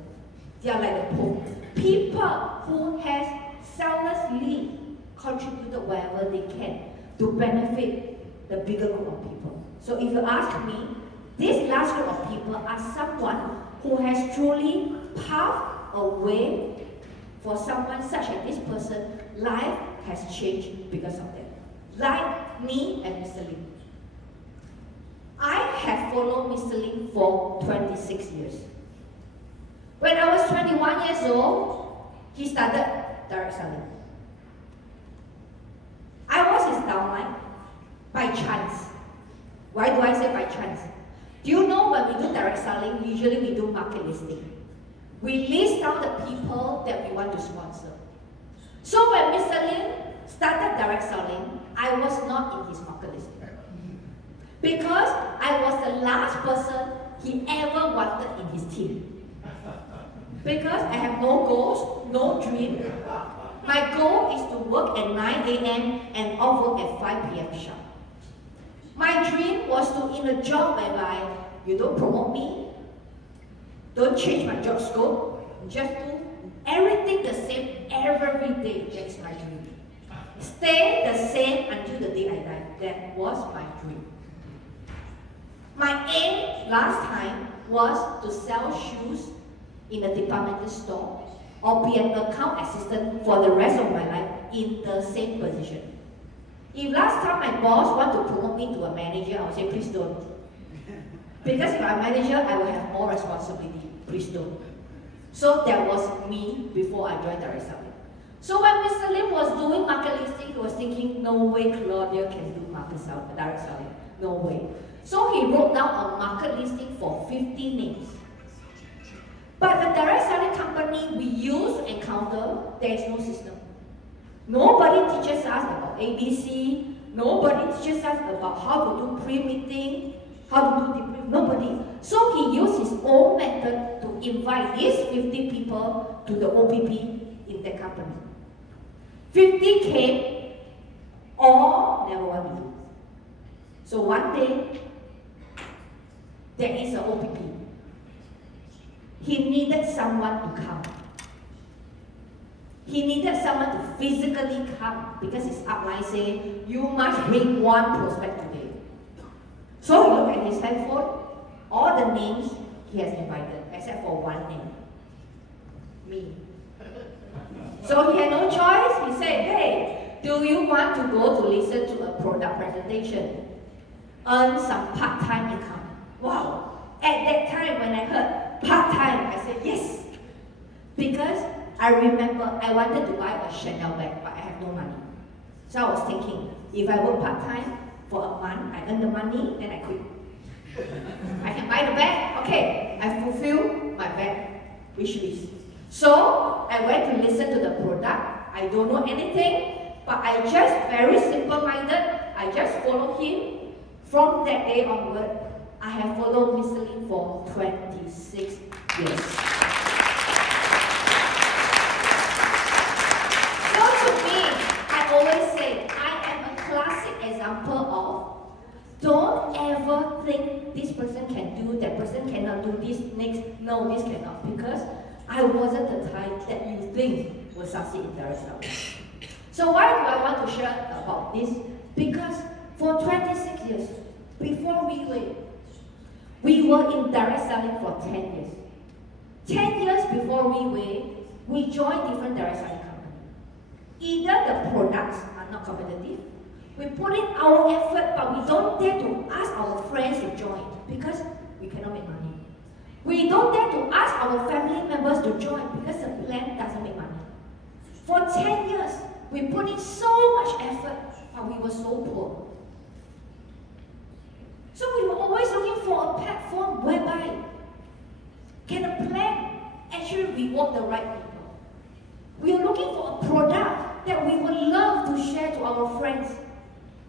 They are like the Pope. People who has selflessly contributed wherever they can to benefit the bigger group of people. So if you ask me, this last group of people are someone who has truly paved a way for someone such as this person, life has changed because of them. Like me and Mr. Lim. I have followed Mr. Lim for 26 years. When I was 21 years old, he started direct selling. I was his downline by chance. Why do I say by chance? Do you know when we do direct selling, usually we do market listing. We list down the people that we want to sponsor. So when Mr. Lin started direct selling, I was not in his market listing. Because I was the last person he ever wanted in his team. Because I have no goals, no dream. My goal is to work at 9 a.m. and off work at 5 p.m. sharp. My dream was to in a job whereby you don't promote me, don't change my job scope, just do everything the same every day. That's my dream. Stay the same until the day I die. That was my dream. My aim last time was to sell shoes in a departmental store or be an account assistant for the rest of my life in the same position. If last time my boss want to promote me to a manager, I would say, please don't. Because if I'm a manager, I will have more responsibility. Please don't. So that was me before I joined direct selling. So when Mr. Lim was doing market listing, he was thinking, no way Claudia can do direct selling. No way. So he wrote down a market listing for 50 names. But the direct selling company we use and counter, there is no system. Nobody teaches us about ABC. Nobody teaches us about how to do pre-meeting, how to do debrief. Nobody. So he used his own method to invite these 50 people to the OPP in the company. 50 came, all never want to do. So one day, there is an OPP. He needed someone to come. He needed someone to physically come because his upline say, you must bring one prospect today. So he looked at his handphone, all the names he has invited, except for one name, me. So he had no choice. He said, hey, do you want to go to listen to a product presentation? Earn some part-time income. Wow. At that time when I heard part-time, I said yes. Because I remember I wanted to buy a Chanel bag, but I have no money. So I was thinking, if I work part-time for a month, I earn the money, then I quit. I can buy the bag, okay, I fulfill my bag wish list. So I went to listen to the product. I don't know anything, but I just very simple-minded. I just follow him. From that day onward, I have followed Mr. Lin for 26 years. So to me, I always say, I am a classic example of don't ever think this person can do, that person cannot do this, next, no, this cannot, because I wasn't the type that you think will succeed in direct selling. So why do I want to share about this? Because for 26 years, before we were in direct selling for 10 years. 10 years before we joined different direct selling companies. Either the products are not competitive, we put in our effort, but we don't dare to ask our friends to join because we cannot make money. We don't dare to ask our family members to join because the plan doesn't make money. For 10 years, we put in so much effort, but we were so poor. So we were always looking for a platform whereby can a plan actually reward the right people. We are looking for a product that we would love to share to our friends,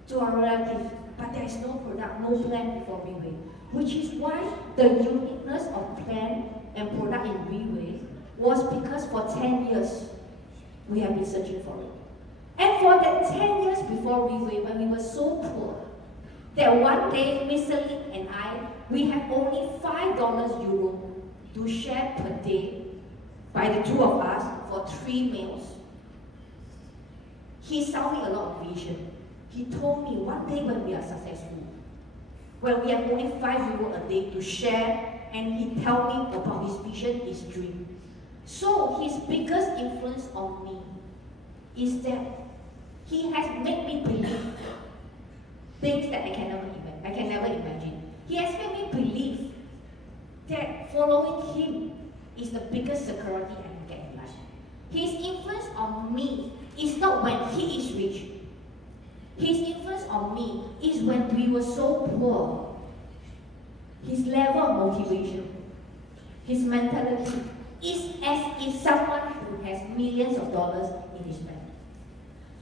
to our relatives, but there is no product, no plan before WeWay. Which is why the uniqueness of plan and product in WeWay was because for 10 years, we have been searching for it. And for that 10 years before WeWay, when we were so poor, that one day, Mr. Lin and I, we have only €5 to share per day by the two of us for 3 meals. He saw me a lot of vision. He told me one day when we are successful, when we have only €5 a day to share, and he tell me about his vision, his dream. So his biggest influence on me is that he has made me believe things that I can never imagine. He has made me believe that following him is the biggest security I can get in life. His influence on me is not when he is rich. His influence on me is when we were so poor. His level of motivation, his mentality is as if someone who has millions of dollars in his bank.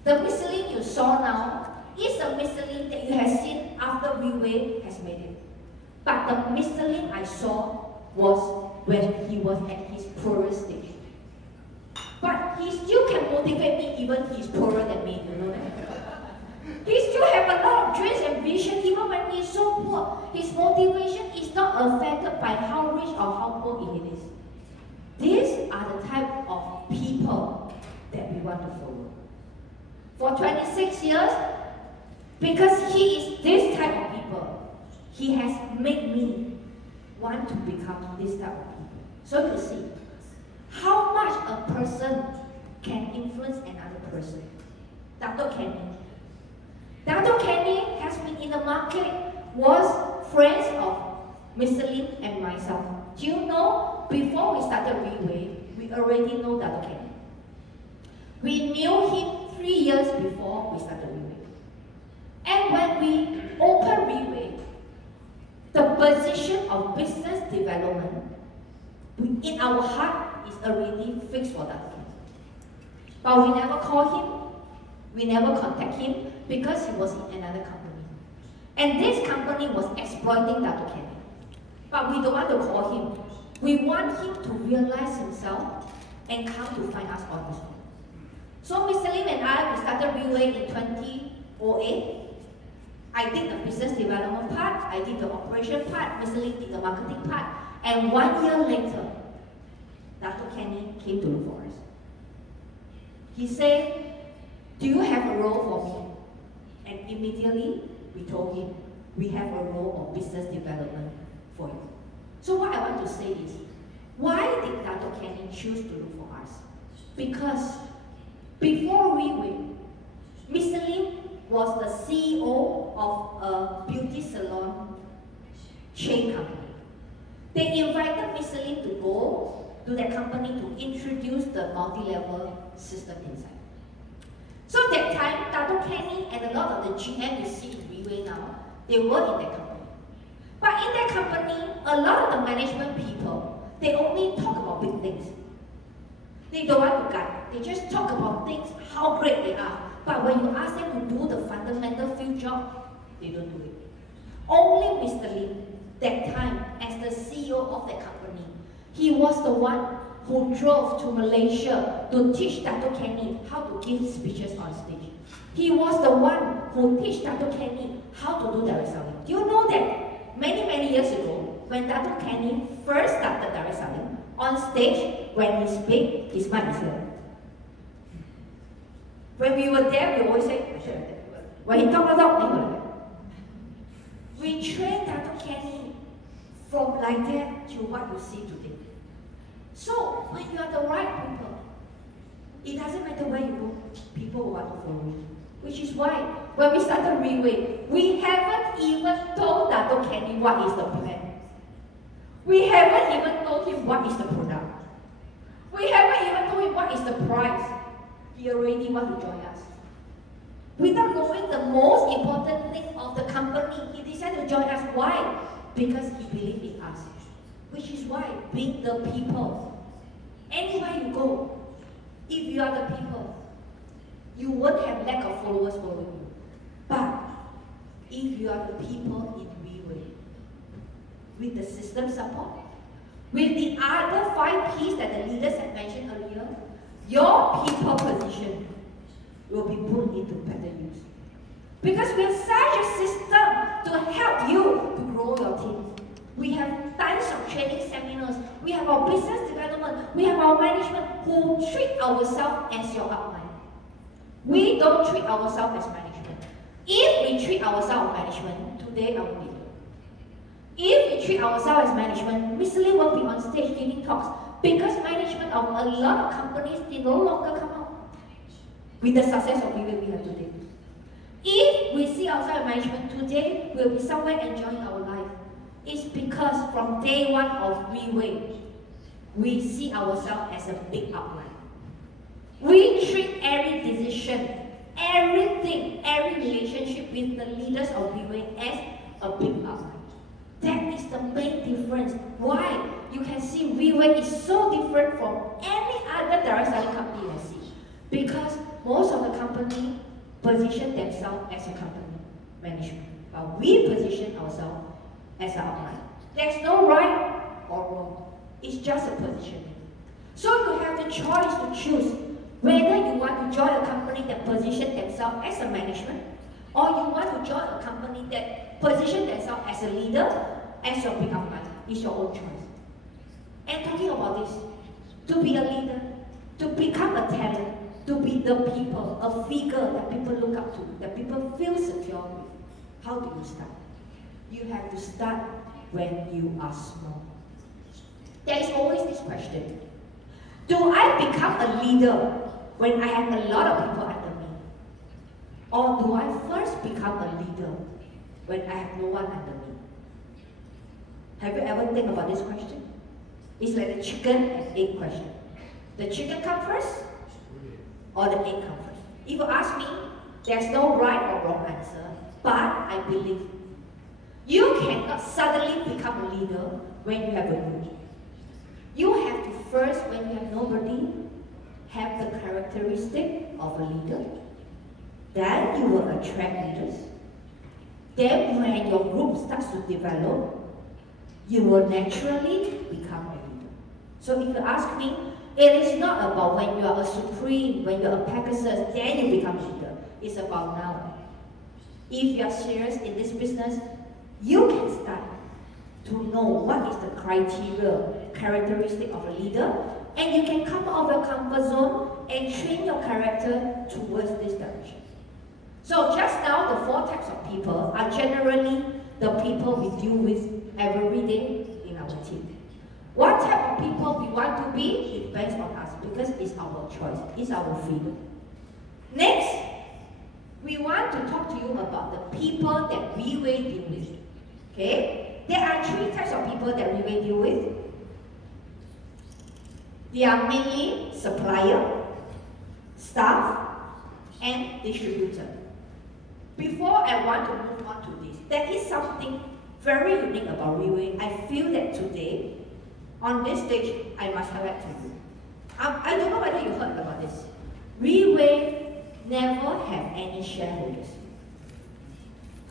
The Mr. Lim you saw now is the Mr. Lim that you have seen after Wei has made it. But the Mr. Lim I saw was when he was at his poorest stage. But he still can motivate me even he's poorer than me, you know that? He still have a lot of dreams and vision even when he's so poor. His motivation is not affected by how rich or how poor he is. These are the type of people that we want to follow. For 26 years, because he is this type of people, he has made me want to become this type of people. So you see, how much a person can influence another person. Dr. Kenny. Dr. Kenny has been in the market, was friends of Mr. Lim and myself. Do you know, before we started Wei, we already know Dr. Kenny. We knew him 3 years before we started Wei. And when we opened Wei, the position of business development in our heart is already fixed for Dr. Kenny. But we never call him, we never contact him because he was in another company. And this company was exploiting Dr. Kenny. But we don't want to call him. We want him to realize himself and come to find us on his own. So Mr. Lim and I, we started Wei in 2008. I did the business development part, I did the operation part, Mr. Lim did the marketing part. And 1 year later, Dr. Kenny came to look for us. He said, do you have a role for me? And immediately, we told him, we have a role of business development for you. So what I want to say is, why did Dr. Kenny choose to look for us? Because before we went, Mr. Lim was the CEO of a beauty salon chain company. They invited Mr. Lim to go to that company to introduce the multi-level system inside. So that time, Dr. Kenny and a lot of the GM you see in Wei now, they were in that company. But in that company, a lot of the management people, they only talk about big things. They don't want to guide. They just talk about things, how great they are. But when you ask them to do the fundamental field job, they don't do it. Only Mr. Lim, that time, as the CEO of that company, he was the one who drove to Malaysia to teach Dr. Kenny how to give speeches on stage. He was the one who teach Dr. Kenny how to do direct selling. Do you know that many years ago, when Dr. Kenny first started direct selling, on stage, when he speaks, his mic is here. When we were there, we always say, when he talk, we trained Dr. Kenny from like that to what you see today. So, when you are the right people, it doesn't matter where you go, people want to follow you. Which is why, when we started Wei, we haven't even told Dr. Kenny what is the plan. We haven't even told him what is the product. We haven't even told him what is the price. He already wants to join us. Without knowing the most important thing of the company, he decided to join us. Why? Because he believed in us. Which is why, being the people, anywhere you go, if you are the people, you won't have lack of followers following you. But if you are the people in Wei, with the system support, with the other 5 P's that the leaders had mentioned earlier, your people position will be put into better use. Because we have such a system to help you to grow your team. We have tons of training seminars. We have our business development. We have our management who treat ourselves as your upline. We don't treat ourselves as management. If we treat ourselves as management, today I will be here. If we treat ourselves as management, Mr. Lee will be on stage giving talks because management of a lot of companies, they no longer come out with the success of we have today. If we see ourselves as management today, we'll be somewhere enjoying our life. It's because from day one of Wei, we see ourselves as a big upline. We treat every decision, everything, every relationship with the leaders of Beway as a big up. That is the main difference. Why? You can see WeWay is so different from any other direct selling company I see. Because most of the company position themselves as a company management. But we position ourselves as an outline. There's no right or wrong. It's just a positioning. So you have the choice to choose whether you want to join a company that position themselves as a management, or you want to join a company that position themselves as a leader, as your big outline. It's your own choice. And talking about this, to be a leader, to become a talent, to be the people, a figure that people look up to, that people feel secure with, how do you start? You have to start when you are small. There is always this question. Do I become a leader when I have a lot of people under me? Or do I first become a leader when I have no one under me? Have you ever think about this question? It's like the chicken and egg question. The chicken come first, or the egg come first? If you ask me, there's no right or wrong answer, but I believe you cannot suddenly become a leader when you have a group. You have to first, when you have nobody, have the characteristic of a leader. Then you will attract leaders. Then when your group starts to develop, you will naturally become a leader. So if you ask me, it is not about when you are a supreme, when you are a Pegasus, then you become a leader. It's about now. If you are serious in this business, you can start to know what is the criteria, characteristic of a leader, and you can come out of your comfort zone and train your character towards this direction. So just now, the 4 types of people are generally the people we deal with every day in our team. What type of people we want to be depends on us because it's our choice, it's our freedom. Next, we want to talk to you about the people that we will deal with. Okay? There are 3 types of people that we will deal with. They are mainly supplier, staff, and distributor. Before I want to move on to this, there is something very unique about WeWay. I feel that today, on this stage, I must highlight to you. I don't know whether you heard about this. WeWay never have any shareholders.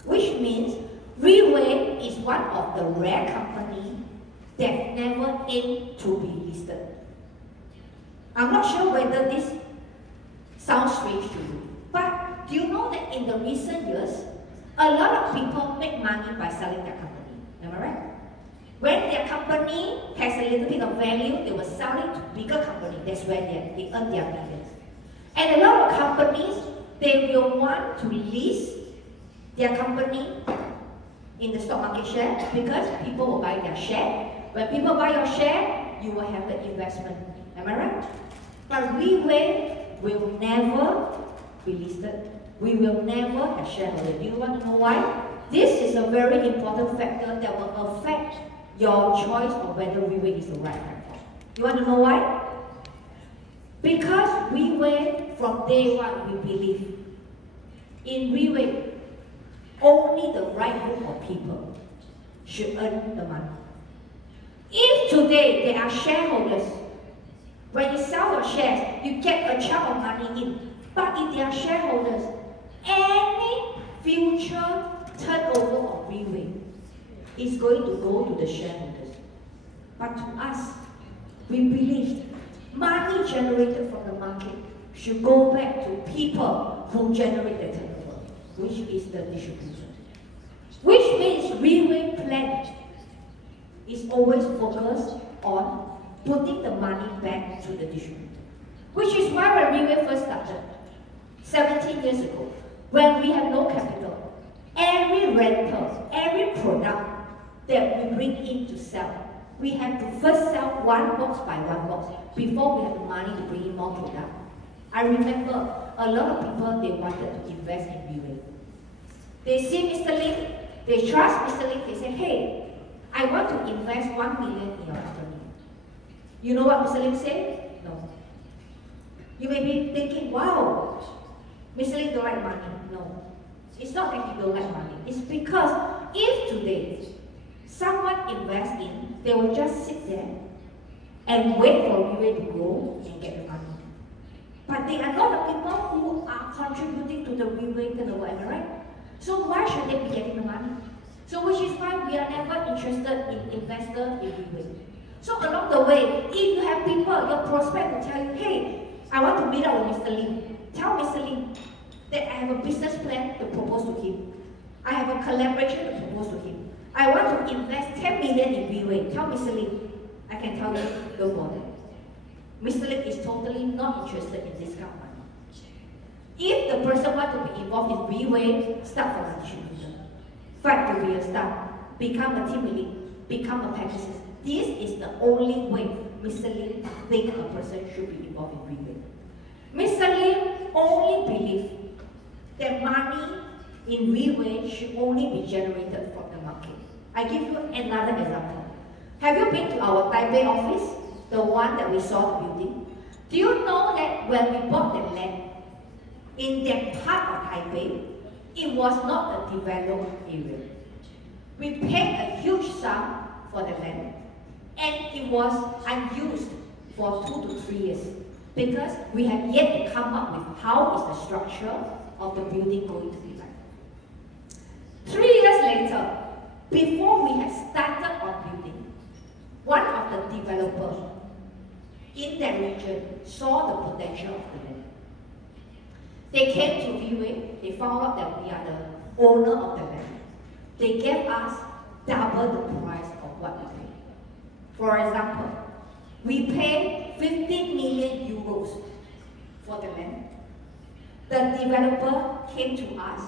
Which means WeWay is one of the rare companies that never aim to be listed. I'm not sure whether this sounds strange to you, but do you know that in the recent years, a lot of people make money by selling their company? Am I right? When their company has a little bit of value, they will sell it to bigger company. That's where they earn their millions. And a lot of companies, they will want to list their company in the stock market share because people will buy their share. When people buy your share, you will have the investment. Am I right? But WeWay will never be listed. We will never have shareholders. Do you want to know why? This is a very important factor that will affect your choice of whether WeWay is the right platform. You want to know why? Because WeWay, from day one, we believe in WeWay, only the right group of people should earn the money. If today there are shareholders, when you sell your shares, you get a chunk of money in. But if there are shareholders, any future turnover of WeWay is going to go to the shareholders. But to us, we believe money generated from the market should go back to people who generate the turnover, which is the distributor. Which means WeWay plan is always focused on putting the money back to the distributor. Which is why when WeWay first started, 17 years ago, when we have no capital, every rental, every product that we bring in to sell, we have to first sell one box by one box before we have the money to bring in more product. I remember a lot of people, they wanted to invest in WeWay. They see Mr. Lim, they trust Mr. Lim, they say, hey, I want to invest 1 million in your company. You know what Mr. Lim said? No. You may be thinking, wow, Mr. Lee don't like money. No, it's not that he don't like money. It's because if today someone invests in, they will just sit there and wait for Vieway to grow and get the money. But there are a lot of people who are contributing to the Vieway turnover, am I right? So why should they be getting the money? So which is why we are never interested in investor in Vieway. So along the way, if you have people, your prospect will tell you, hey, I want to meet up with Mr. Lim. Tell Mr. Lim that I have a business plan to propose to him. I have a collaboration to propose to him. I want to invest 10 million in Vieway. Tell Mr. Lim. I can tell you, don't bother. Mr. Lim is totally not interested in this kind of money. If the person wants to be involved in Vieway, start from a distributor. Fight to be a star. Become a team lead. Become a packager. This is the only way Mr. Lim thinks a person should be involved in Vieway. Mr. Lim only believes that money in Vieway should only be generated from the market. I give you another example. Have you been to our Taipei office, the one that we saw the building? Do you know that when we bought the land, in that part of Taipei, it was not a developed area. We paid a huge sum for the land, and it was unused for 2 to 3 years because we have yet to come up with how is the structure of the building going to be like. 3 years later, before we had started on building, one of the developers in that region saw the potential of the land. They came to Vieway, they found out that we are the owner of the land. They gave us double the price of what we paid. For example, we paid 15 million euros for the land. The developer came to us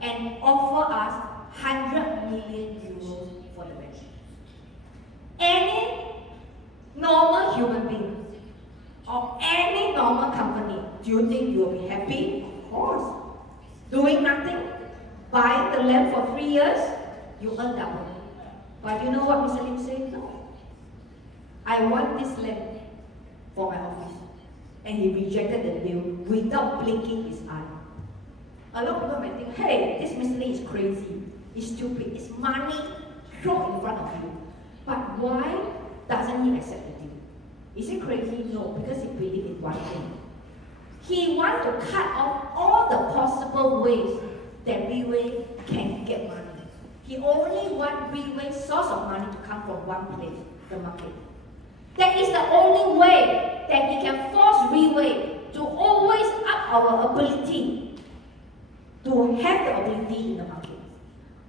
and offered us 100 million euros for the land. Any normal human being or any normal company, do you think you will be happy? Of course. Doing nothing, buying the land for 3 years, you earn double. But you know what Mr. Lim said? No. I want this land for my office. And he rejected the deal without blinking his eye. A lot of people might think, hey, this Mr. Lim is crazy, he's stupid, it's money thrown in front of you. But why doesn't he accept the deal? Is he crazy? No, because he believes in one thing. He wants to cut off all the possible ways that Vieway can get money. He only wants Vieway's source of money to come from one place, the market. That is the only way that he can force Vieway to always up our ability to have the ability in the market.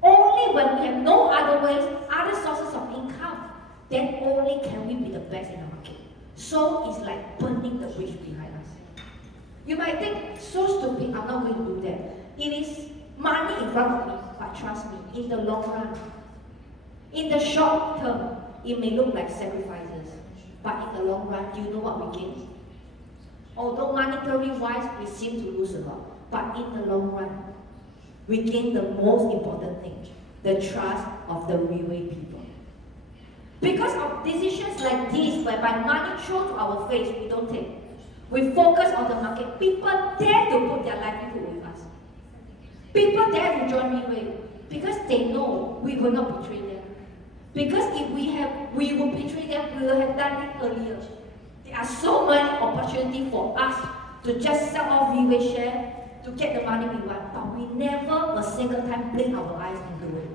Only when we have no other ways, other sources of income, then only can we be the best in the market. So it's like burning the bridge behind us. You might think, so stupid, I'm not going to do that. It is money in front of me, but trust me, in the long run, in the short term, it may look like sacrifices, but in the long run, do you know what we gain? Although monetary wise, we seem to lose a lot, but in the long run, we gain the most important thing, the trust of the Vieway people. Because of decisions like this, whereby money thrown to our face, we don't take. We focus on the market. People dare to put their livelihood with us. People dare to join Vieway because they know we will not betray them. Because if we will betray them, we will have done it earlier. There are so many opportunities for us to just sell off Vieway share to get the money we want, but we never a single time blink our eyes and do it.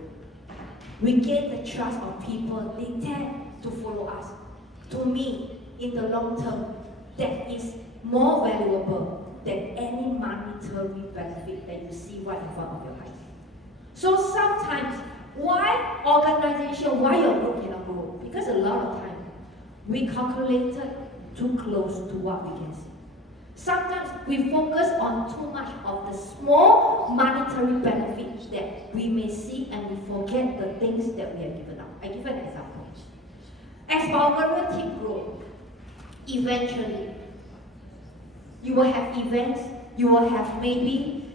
We gain the trust of people. They dare to follow us. To me, in the long term, that is more valuable than any monetary benefit that you see right in front of your eyes. So sometimes, why organization, why your group cannot grow? Because a lot of time, we calculated too close to what we can see. Sometimes we focus on too much of the small monetary benefits that we may see and we forget the things that we have given up. I give an example. As Bulgaria keep growing, eventually, you will have events, you will have maybe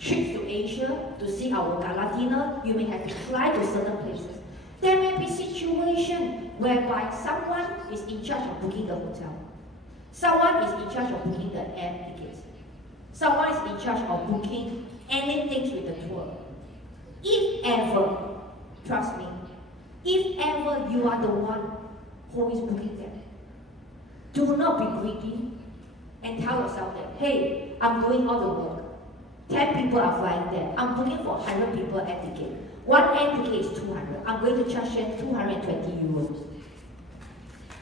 trips to Asia to see our gala dinner, you may have to fly to certain places. There may be situations whereby someone is in charge of booking the hotel. Someone is in charge of booking the air tickets. Someone is in charge of booking anything with the tour. If ever, trust me, if ever you are the one who is booking them, do not be greedy and tell yourself that, hey, I'm doing all the work. 10 people are flying there. I'm booking for 100 people air ticket. One air ticket is 200. I'm going to charge them 220 euros.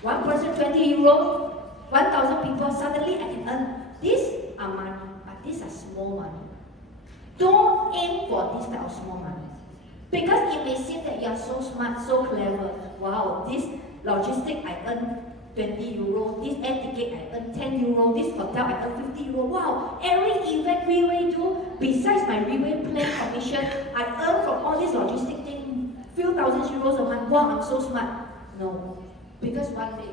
One person 20 euros, 1,000 people, suddenly I can earn. These are money, but these are small money. Don't aim for this type of small money. Because it may seem that you are so smart, so clever. Wow, this logistic I earn 20 euro, this air ticket I earn 10 euro, this hotel I earn 50 euro. Wow, every event Riway do, besides my Riway plan commission, I earn from all this logistic thing, few thousand euros a month. Wow, I'm so smart. No, because one day,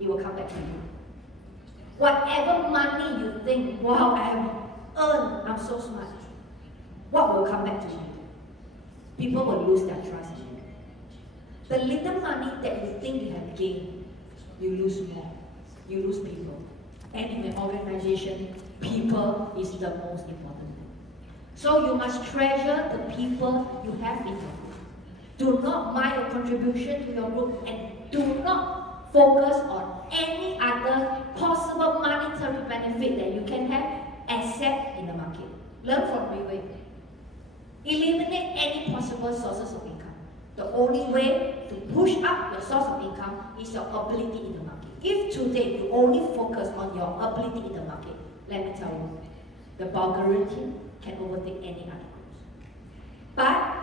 it will come back to you. Whatever money you think, wow, I have earned, I'm so smart. What will come back to you? People will lose their trust in you. The little money that you think you have gained, you lose more. You lose people. And in an organization, people is the most important thing. So you must treasure the people you have in your group. Do not mind your contribution to your group, and do not focus on any other possible monetary benefit that you can have except in the market. Learn from Riway. Eliminate any possible sources of income. The only way to push up your source of income is your ability in the market. If today you only focus on your ability in the market, let me tell you, the Bulgarian team can overtake any other groups. But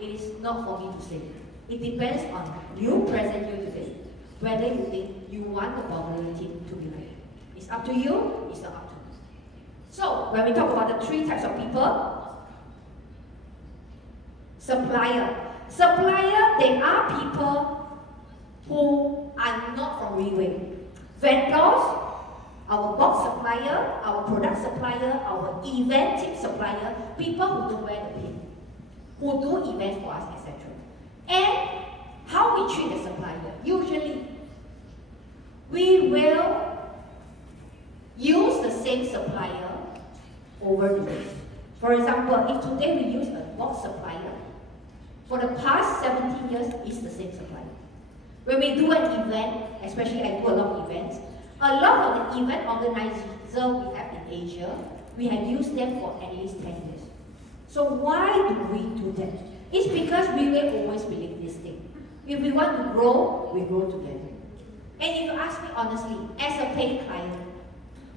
it is not for me to say. It depends on you present here today, whether you think you want the Bulgarian team to be ready. It's up to you, it's not up to me. So, when we talk about the 3 types of people, supplier. Supplier, they are people who are not from Riway. Vendors, our box supplier, our product supplier, our event team supplier, people who don't wear the pin, who do events for us, etc. And how we treat the supplier. Usually, we will use the same supplier over the years. For example, if today we use a box supplier, for the past 17 years, it's the same supplier. When we do an event, especially I do a lot of events, a lot of the event organizers we have in Asia, we have used them for at least 10 years. So why do we do that? It's because we will always believe this thing. If we want to grow, we grow together. And if you ask me honestly, as a paying client,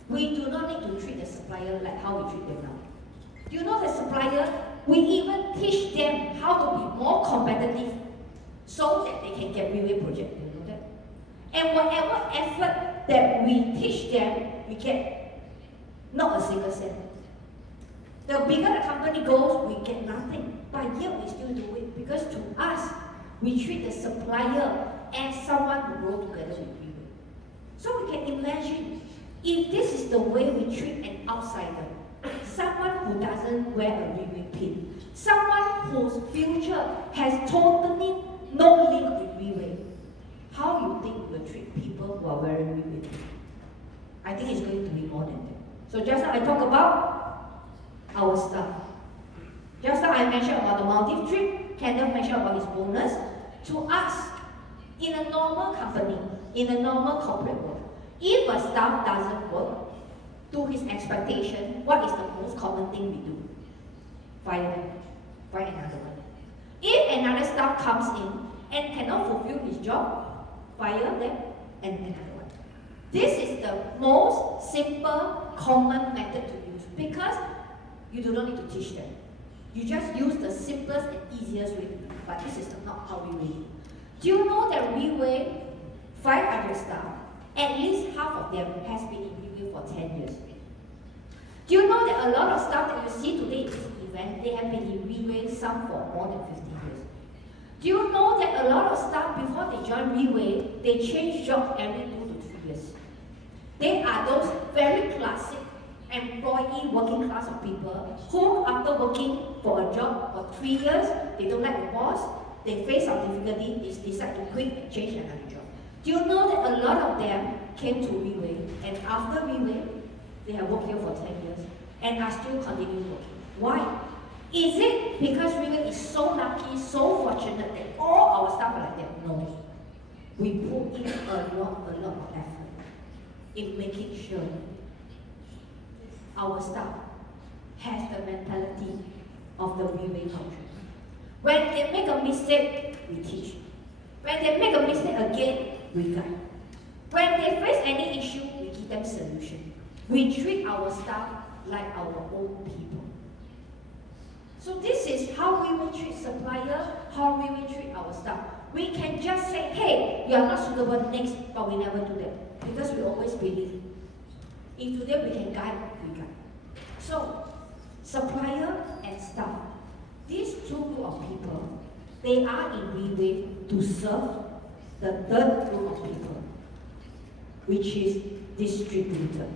we do not need to treat the supplier like how we treat them now. Do you know the supplier? We even teach them how to be more competitive so that they can get Riway project. You know that? And whatever effort that we teach them, we get not a single cent. The bigger the company goes, we get nothing. But yet we still do it because to us, we treat the supplier as someone who grow together with Riway. So we can imagine if this is the way we treat an outsider, someone who doesn't wear a Riway pin, someone whose future has totally no link with Riway, how you think we'll treat people who are wearing Riway pin? I think it's going to be more than that. So just now I talk about our staff. Just now I mentioned about the Maldives trip, Kenneth mentioned about his bonus. To us, in a normal company, in a normal corporate world, if a staff doesn't work to his expectation, what is the most common thing we do? Fire them. Find another one. If another staff comes in and cannot fulfill his job, fire them and another one. This is the most simple, common method to use because you do not need to teach them. You just use the simplest and easiest way to do it. But this is not how we do. Do you know that Riway 500 staff, at least half of them has been in Riway for 10 years. Do you know that a lot of staff that you see today in this event, they have been in Riway some for more than 15 years. Do you know that a lot of staff before they join Riway, they change jobs every 2 to 3 years? They are those very classic employee working class of people who after working for a job for 3 years, they don't like the boss, they face some difficulty, they decide to quit and change another job. Do you know that a lot of them came to WeWay, and after WeWay, they have worked here for 10 years and are still continuing working? Why? Is it because WeWay is so lucky, so fortunate that all our staff are like that? No. We put in a lot of effort in making sure our staff has the mentality of the WeWay culture. When they make a mistake, we teach. When they make a mistake again, we guide. When they face any issue, we give them solution. We treat our staff like our own people. So this is how we will treat supplier, how we will treat our staff. We can just say, hey, you are not suitable next, but we never do that. Because we always believe. If today we can guide, we guide. So, supplier and staff, these two group of people, they are in WeWay to serve the third group of people, which is distributor.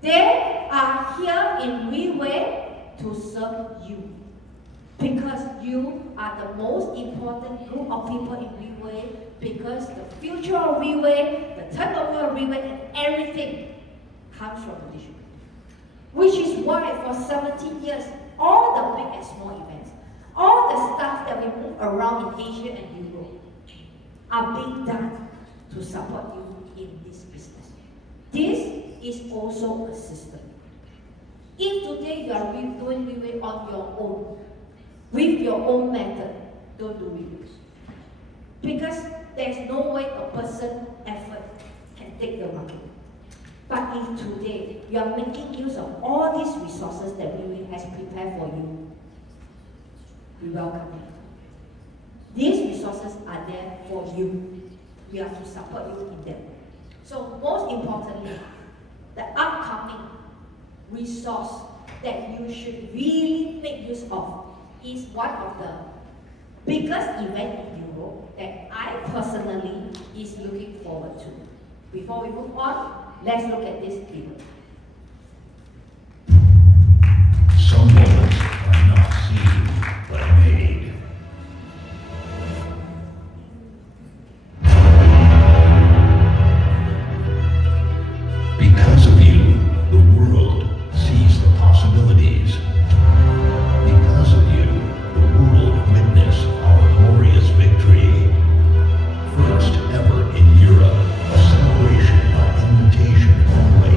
They are here in WeWay to serve you. Because you are the most important group of people in WeWay, because the future of WeWay, the turnover of WeWay, and everything comes from the distributor. Which is why for 17 years, all the big and small events, all the stuff that we move around in Asia and Europe are being done to support you in this business. This is also a system. If today you are doing WeWay on your own, with your own method, don't do WeWay. Because there's no way a person effort can take the market. But if today you are making use of all these resources that WeWay has prepared for you, we welcome it. These resources are there for you. We are to support you in them. So most importantly, the upcoming resource that you should really make use of is one of the biggest events in Europe that I personally is looking forward to. Before we move on, let's look at this video. Some moments are not seen, but made. Because of you, the world sees the possibilities. Because of you, the world witnessed our glorious victory. First ever in Europe, a celebration by invitation only.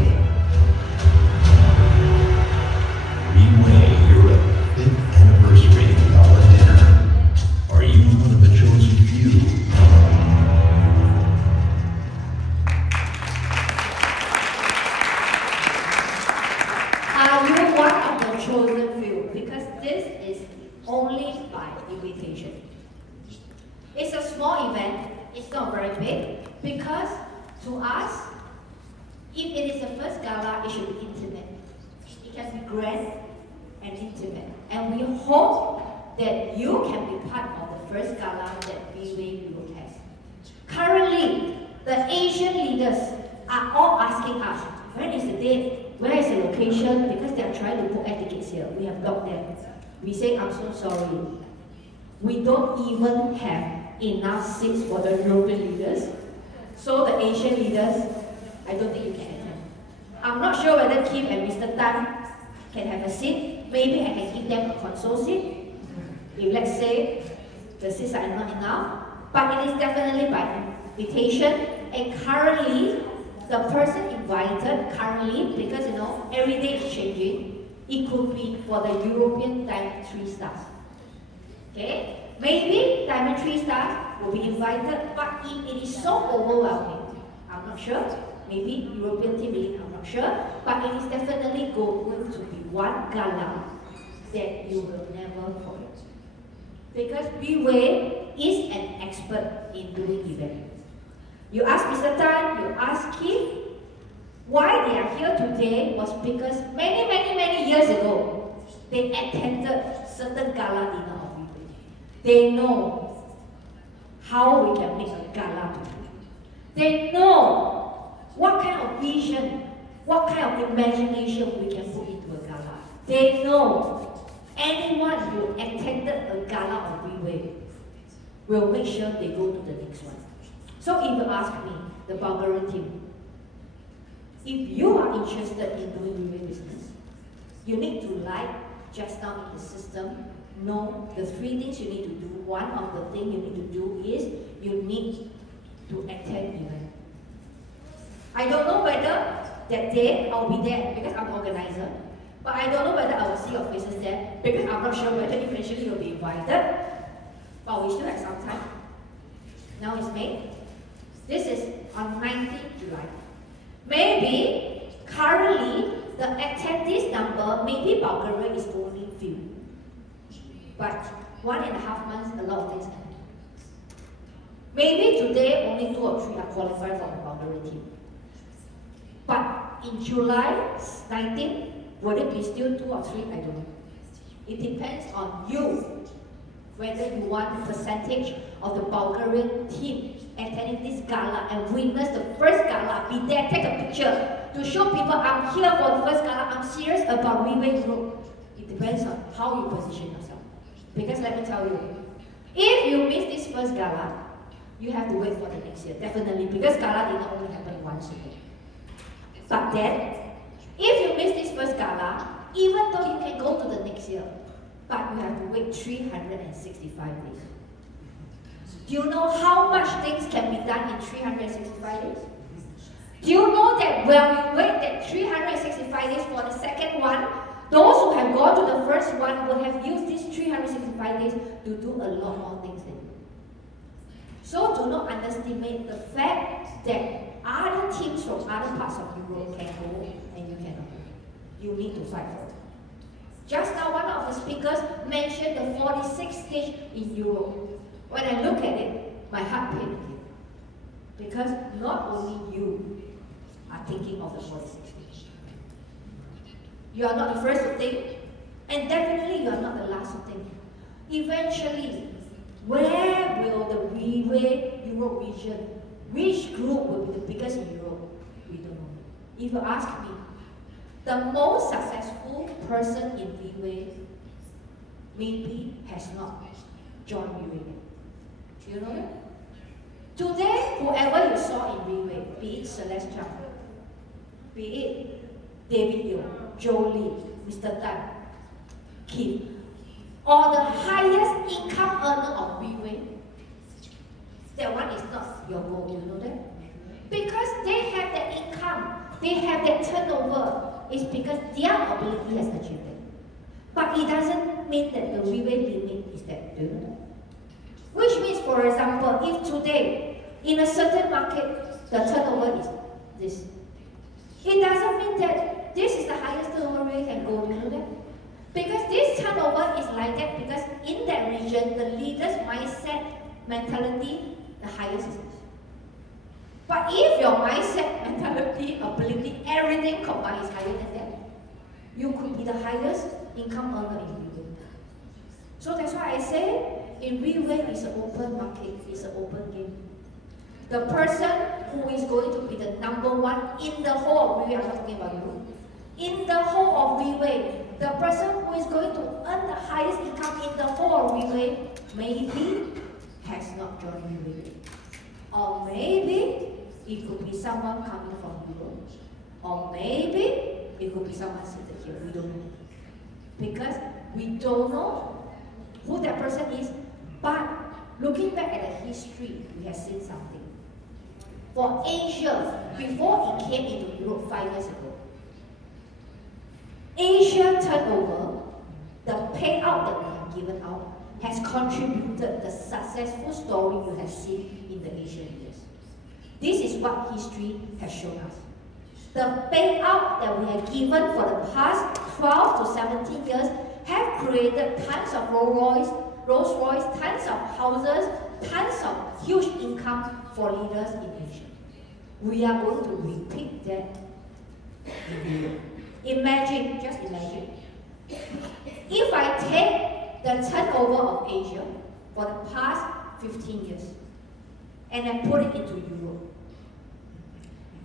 WeWay Europe 5th Anniversary Gala Dinner. Are you one of the chosen few? Are you one of the chosen few? Because this is only by invitation. It's a small event, it's not very big, because to us, if it is the first gala, it should be intimate. It can be grand and intimate. And we hope that you can be part of the first gala that WeWay Europe has. Currently, the Asian leaders are all asking us, when is the date? Where is the location? Because they are trying to book air tickets here. We have blocked them. We say, I'm so sorry. We don't even have enough seats for the European leaders. So the Asian leaders, I don't think you can attend. I'm not sure whether Kim and Mr. Tan can have a seat. Maybe I can give them a console seat. If let's say the seats are not enough. But it is definitely by invitation. And currently, the person invited because every day is changing, it could be for the European Diamond 3 stars. Okay? Maybe Diamond 3 stars will be invited, but if it is so overwhelming, I'm not sure. Maybe European team league, I'm not sure. But it is definitely going to be one gala that you will never forget. Because WeWay is an expert in doing events. You ask Mr. Tan, you ask Kim, why they are here today was because many years ago, they attended certain gala dinner of WeWay. They know how we can make a gala today. They know what kind of vision, what kind of imagination we can put into a gala. They know anyone who attended a gala of WeWay will make sure they go to the next one. So if you ask me, the Bulgarian team, if you are interested in doing relay business, you need to just now in the system, know the 3 things you need to do. One of the things you need to do is you need to attend event. I don't know whether that day I'll be there because I'm organizer, but I don't know whether I will see your faces there because I'm not sure whether eventually you'll be invited. But we still have some time. Now it's May. This is on 19th July. Maybe currently the attendees number, maybe Bulgaria is only few. But 1.5 months, a lot of things happen. Maybe today only 2 or 3 are qualified for the Bulgarian team. But in July 19th, will it be still 2 or 3? I don't know. It depends on you, whether you want the percentage of the Bulgarian team attending this gala and witness the first gala, be there, take a picture to show people I'm here for the first gala, I'm serious about Relay Europe. It depends on how you position yourself. Because let me tell you, if you miss this first gala, you have to wait for the next year, definitely, because gala did not only happen once a year. But then, if you miss this first gala, even though you can go to the next year, but you have to wait 365 days. Do you know how much things can be done in 365 days? Do you know that when you wait that 365 days for the second one, those who have gone to the first one will have used these 365 days to do a lot more things than you. So do not underestimate the fact that other teams from other parts of Europe can go and you cannot. You need to fight for it. Just now, one of the speakers mentioned the 46 stage in Europe. When I look at it, my heart pains again. Because not only you are thinking of the 46 stage. You are not the first to think, and definitely you are not the last to think. Eventually, where will the Relay Europe region, which group will be the biggest in Europe? We don't know. If you ask me, the most successful person in Relay maybe has not joined Relay. Do you know that? Today, whoever you saw in Relay, be it Celeste Chang, be it David Yeo, Jolie, Mr. Tan, Kim, or the highest income earner of Relay, that one is not your goal, do you know that? Because they have that income, they have that turnover, it's because their ability has achieved it. But it doesn't mean that the Relay limit is that, do you know that? Which means, for example, if today, in a certain market, the turnover is this, it doesn't mean that this is the highest turnover rate can go, do you know that? Because this turnover is like that because in that region, the leader's mindset, mentality, the highest is this. But if your mindset, mentality, ability, everything combined is higher than that, you could be the highest income earner in Relay. So that's why I say, in Relay, it's an open market, it's an open game. The person who is going to be the number one in the whole of Relay, I'm not talking about you, in the whole of Relay, the person who is going to earn the highest income in the whole of Relay, maybe has not joined Relay. Or maybe it could be someone coming from Europe. Or maybe it could be someone seated here, we don't know. Because we don't know who that person is, but looking back at the history, we have seen something. For Asia, before it came into Europe 5 years ago, Asia turnover, the payout that we have given out, has contributed the successful story you have seen in the Asian years. This is what history has shown us. The payout that we have given for the past 12 to 17 years have created tons of Rolls Royce, tons of houses, tons of huge income for leaders in Asia. We are going to repeat that in Europe. Imagine, just imagine, if I take the turnover of Asia for the past 15 years and I put it into Europe,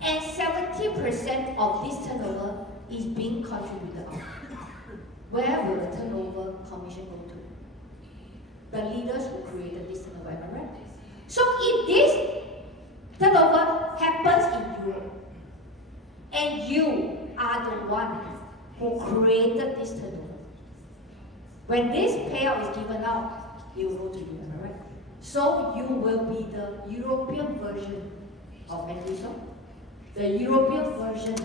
and 70% of this turnover is being contributed out, where will the turnover commission go to? The leaders who created this turnover, am I right? So if this who created this turnover. When this payout is given out, it will go to you, am I right? So you will be the European version of Anderson, the European version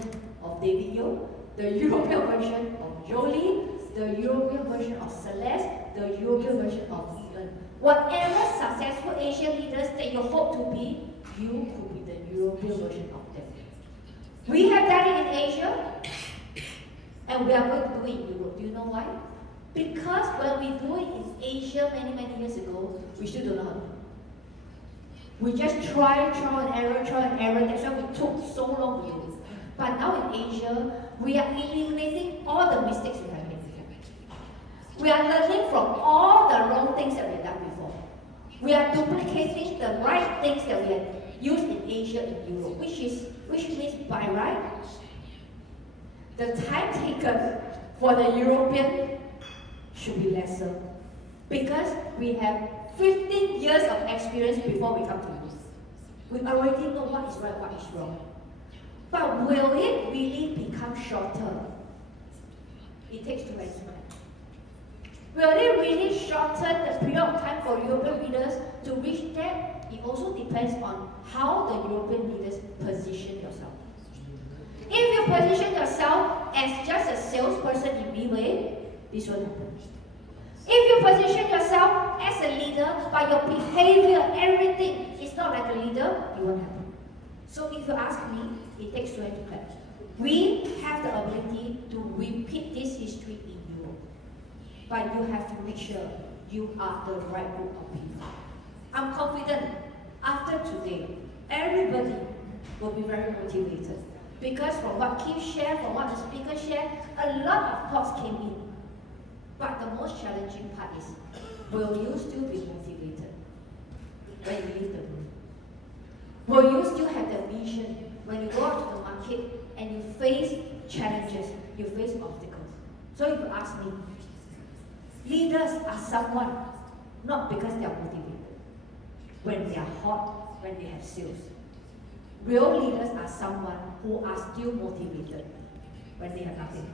of David Yo, the European version of Jolie, the European version of Celeste, the European version of Ian. Whatever successful Asian leaders that you hope to be, you could be the European version of them. We have done it in Asia, and we are going to do it in Europe. Do you know why? Because when we do it in Asia many years ago, we still don't know how to do it. We just try and error. That's why we took so long to do it. But now in Asia, we are eliminating all the mistakes we have made before. We are learning from all the wrong things that we have done before. We are duplicating the right things that we have used in Asia and Europe, which means by right, the time taken for the European should be lesser, because we have 15 years of experience before we come to this. We already know what is right, what is wrong. But will it really become shorter? It takes two experiments. Will it really shorten the period of time for European leaders to reach that? It also depends on how the European leaders position yourself. If you position yourself as just a salesperson in B-Way, this won't happen. If you position yourself as a leader, but your behavior, everything is not like a leader, it won't happen. So if you ask me, it takes two to clap. We have the ability to repeat this history in Europe, but you have to make sure you are the right group of people. I'm confident after today, everybody will be very motivated, because from what Keith shared, from what the speaker shared, a lot of thoughts came in. But the most challenging part is, will you still be motivated when you leave the room? Will you still have the vision when you go out to the market and you face challenges, you face obstacles? So if you ask me, leaders are someone, not because they are motivated, when they are hot, when they have sales. Real leaders are someone who are still motivated when they have nothing.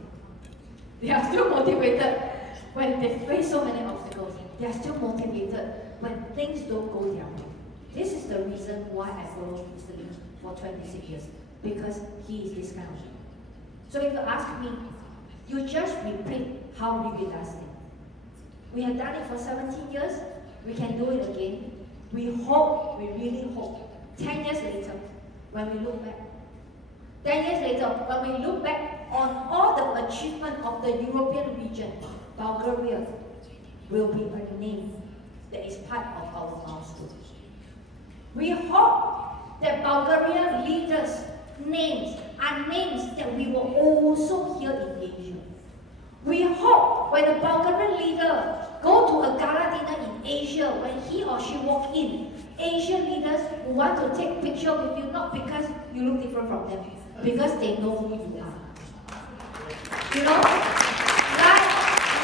They are still motivated when they face so many obstacles. They are still motivated when things don't go their way. This is the reason why I followed Mr. Lee for 26 years, because he is this kind of man. So if you ask me, you just repeat how Lee does things. We have done it for 17 years, we can do it again. We hope, we really hope, 10 years later, when we look back, 10 years later, when we look back on all the achievement of the European region, Bulgaria will be a name that is part of our milestone. We hope that Bulgarian leaders' names are names that we will also hear in Asia. We hope when a Bulgarian leader go to a gala dinner in Asia, when he or she walk in, Asian leaders will want to take picture with you, not because you look different from them, because they know who you are. You know? Like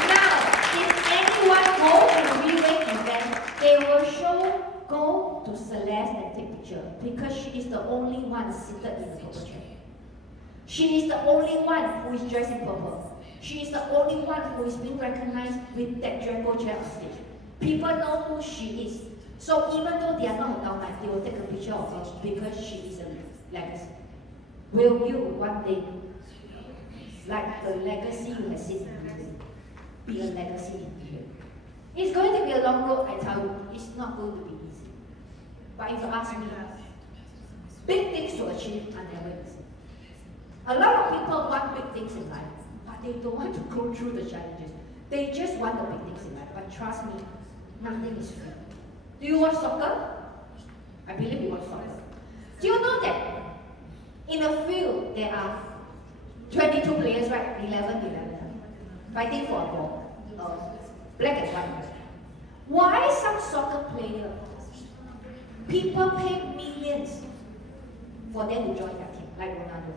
now, if anyone goes to a relay event, they will go to Celeste and take picture, because she is the only one seated in the purple chair. She is the only one who is dressed in purple. She is the only one who is being recognized with that Draco chair on stage. People know who she is. So even though they are not her downline, they will take a picture of her because she is a legacy. Will you one day, like the legacy you have seen in England, be a legacy in England? It's going to be a long road, I tell you. It's not going to be easy. But if you ask me, big things to achieve are never easy. A lot of people want big things in life, but they don't want to go through the challenges. They just want the big things in life. But trust me, nothing is free. Do you watch soccer? I believe you watch soccer. Do you know that in a field there are 22 players, right? 11, fighting for a ball, black and white. Why some soccer player, people pay millions for them to join their team, like Ronaldo?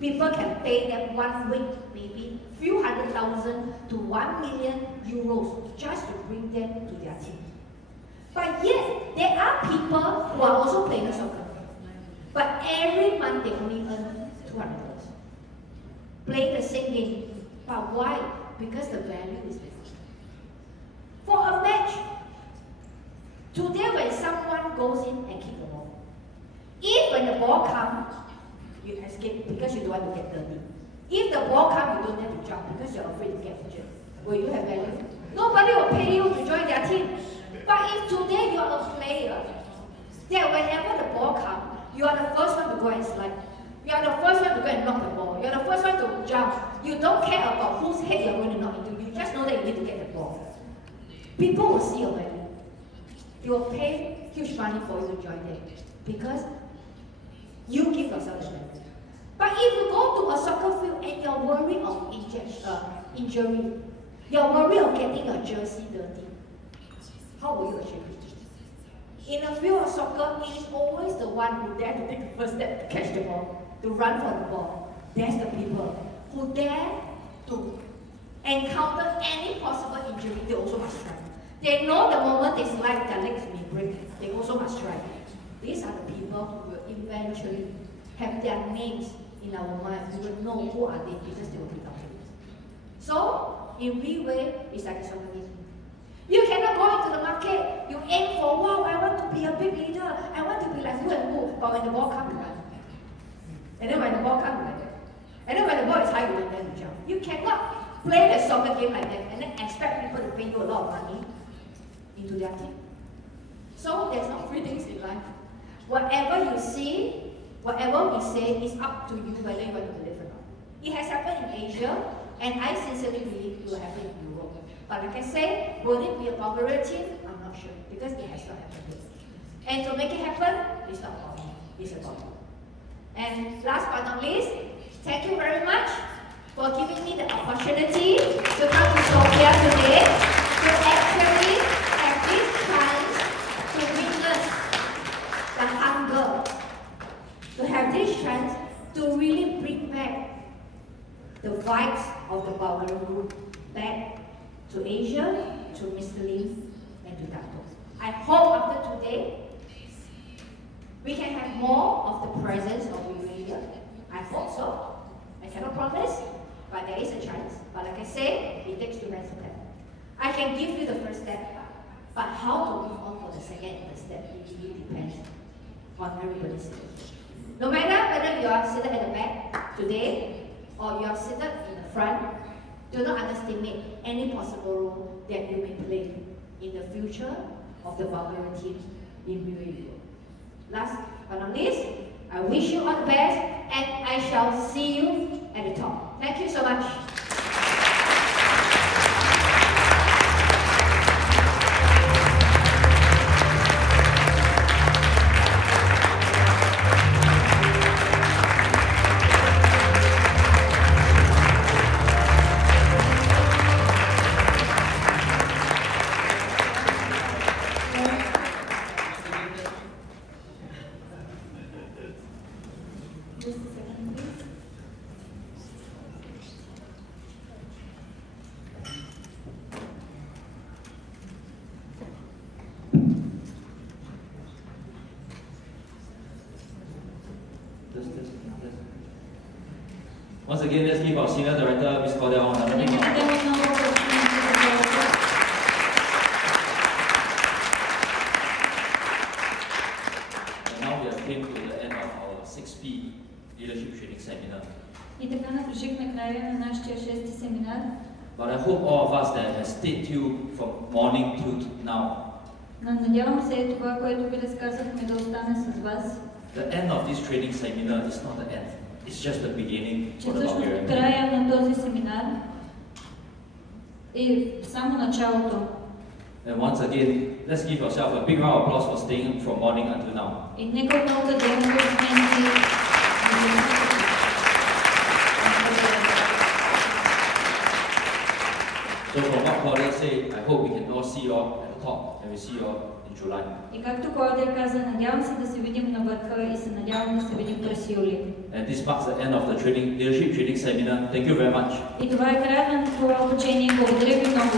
People can pay them 1 week, maybe few 100,000 to 1 million euros just to bring them to their team. But yet, there are people who are also playing soccer. But every month they only earn $200. play the same game. But why? Because the value is different. For a match, today when someone goes in and kick the ball, if when the ball comes, you escape because you don't want to get dirty. If the ball comes, you don't dare to jump because you're afraid to get injured. Will you have value? Nobody will pay you to join their team. But if today you are a player, then whenever the ball comes, you are the first one to go and slide. You are the first one to go and knock the ball. You are the first one to jump. You don't care about whose head you are going to knock into. You just know that you need to get the ball. People will see your value. They will pay huge money for you to join them because you give yourself the value. But if you go to a soccer field and you're worried of injury, you're worried of getting your jersey dirty, how will you achieve it? In a field of soccer, it is always the one who dare to take the first step to catch the ball, to run for the ball. That's the people who dare to encounter any possible injury, they also must try. They know the moment they slide, their legs may break, they also must try. These are the people who will eventually have their names in our minds. We will know who are they because they will be talking. So, in real way, it's like a soccer game. You cannot go into the market, you aim for, wow, I want to be a big leader, I want to be like who and who, but when the ball comes, you run. And then when the ball comes, you like that. And then when the ball is high, you don't dare to jump. You cannot play the soccer game like that and then expect people to pay you a lot of money into their team. So there's no free things in life. Whatever you see, whatever we say is up to you whether you want to believe or not. It has happened in Asia, and I sincerely believe it will happen in Europe. But like I say, will it be a Bulgaria team? I'm not sure, because it has not happened yet. And to make it happen, it's not about me, it's about you. And last but not least, thank you very much for giving me the opportunity to come to Sofia today to actually have this chance to witness the hunger, to have this chance to really bring back the vibes of the Bulgarian group back to Asia, to Mr. Lim, and to Dato. I hope after today, we can have more of the presence of Bulgaria. I hope so. I cannot promise, but there is a chance. But like I say, it takes 2 hands to clap. I can give you the first step, but how to move on for the second and the step, it really depends on everybody's situation. No matter whether you are seated at the back today, or you are seated in the front, do not underestimate any possible role that you may play in the future of the Bulgarian team in Bulgaria. Last but not least, I wish you all the best, and I shall see you at the top. Thank you so much. Just a second, please. Once again, let's give our Senior Director, Ms. Cordell, another big Нека round. дадем отново opportunity. And now we have came to the end of our 6P Leadership Training Seminar. И така наближихме края на нашия 6-ти семинар. But I hope all of us that have stayed tuned from morning till now, Но надявам се това, което ви разказахме, да остане с вас. the end of this training seminar is not the end. It's just the beginning Че for the всъщност Bulgarian team. края на този семинар е само началото. And once again, let's give ourselves a big round of applause for staying from morning until now. И нека отново дадем аплодисменти. So from what Claudia said, I hope we can all see you all at the top and we see you all in July. И както Клаудия каза, надявам се да се видим на върха и се надявам да се видим през юли. And this marks the end of the leadership training seminar. Thank you very much. И това е края на това обучение. Благодаря ви много.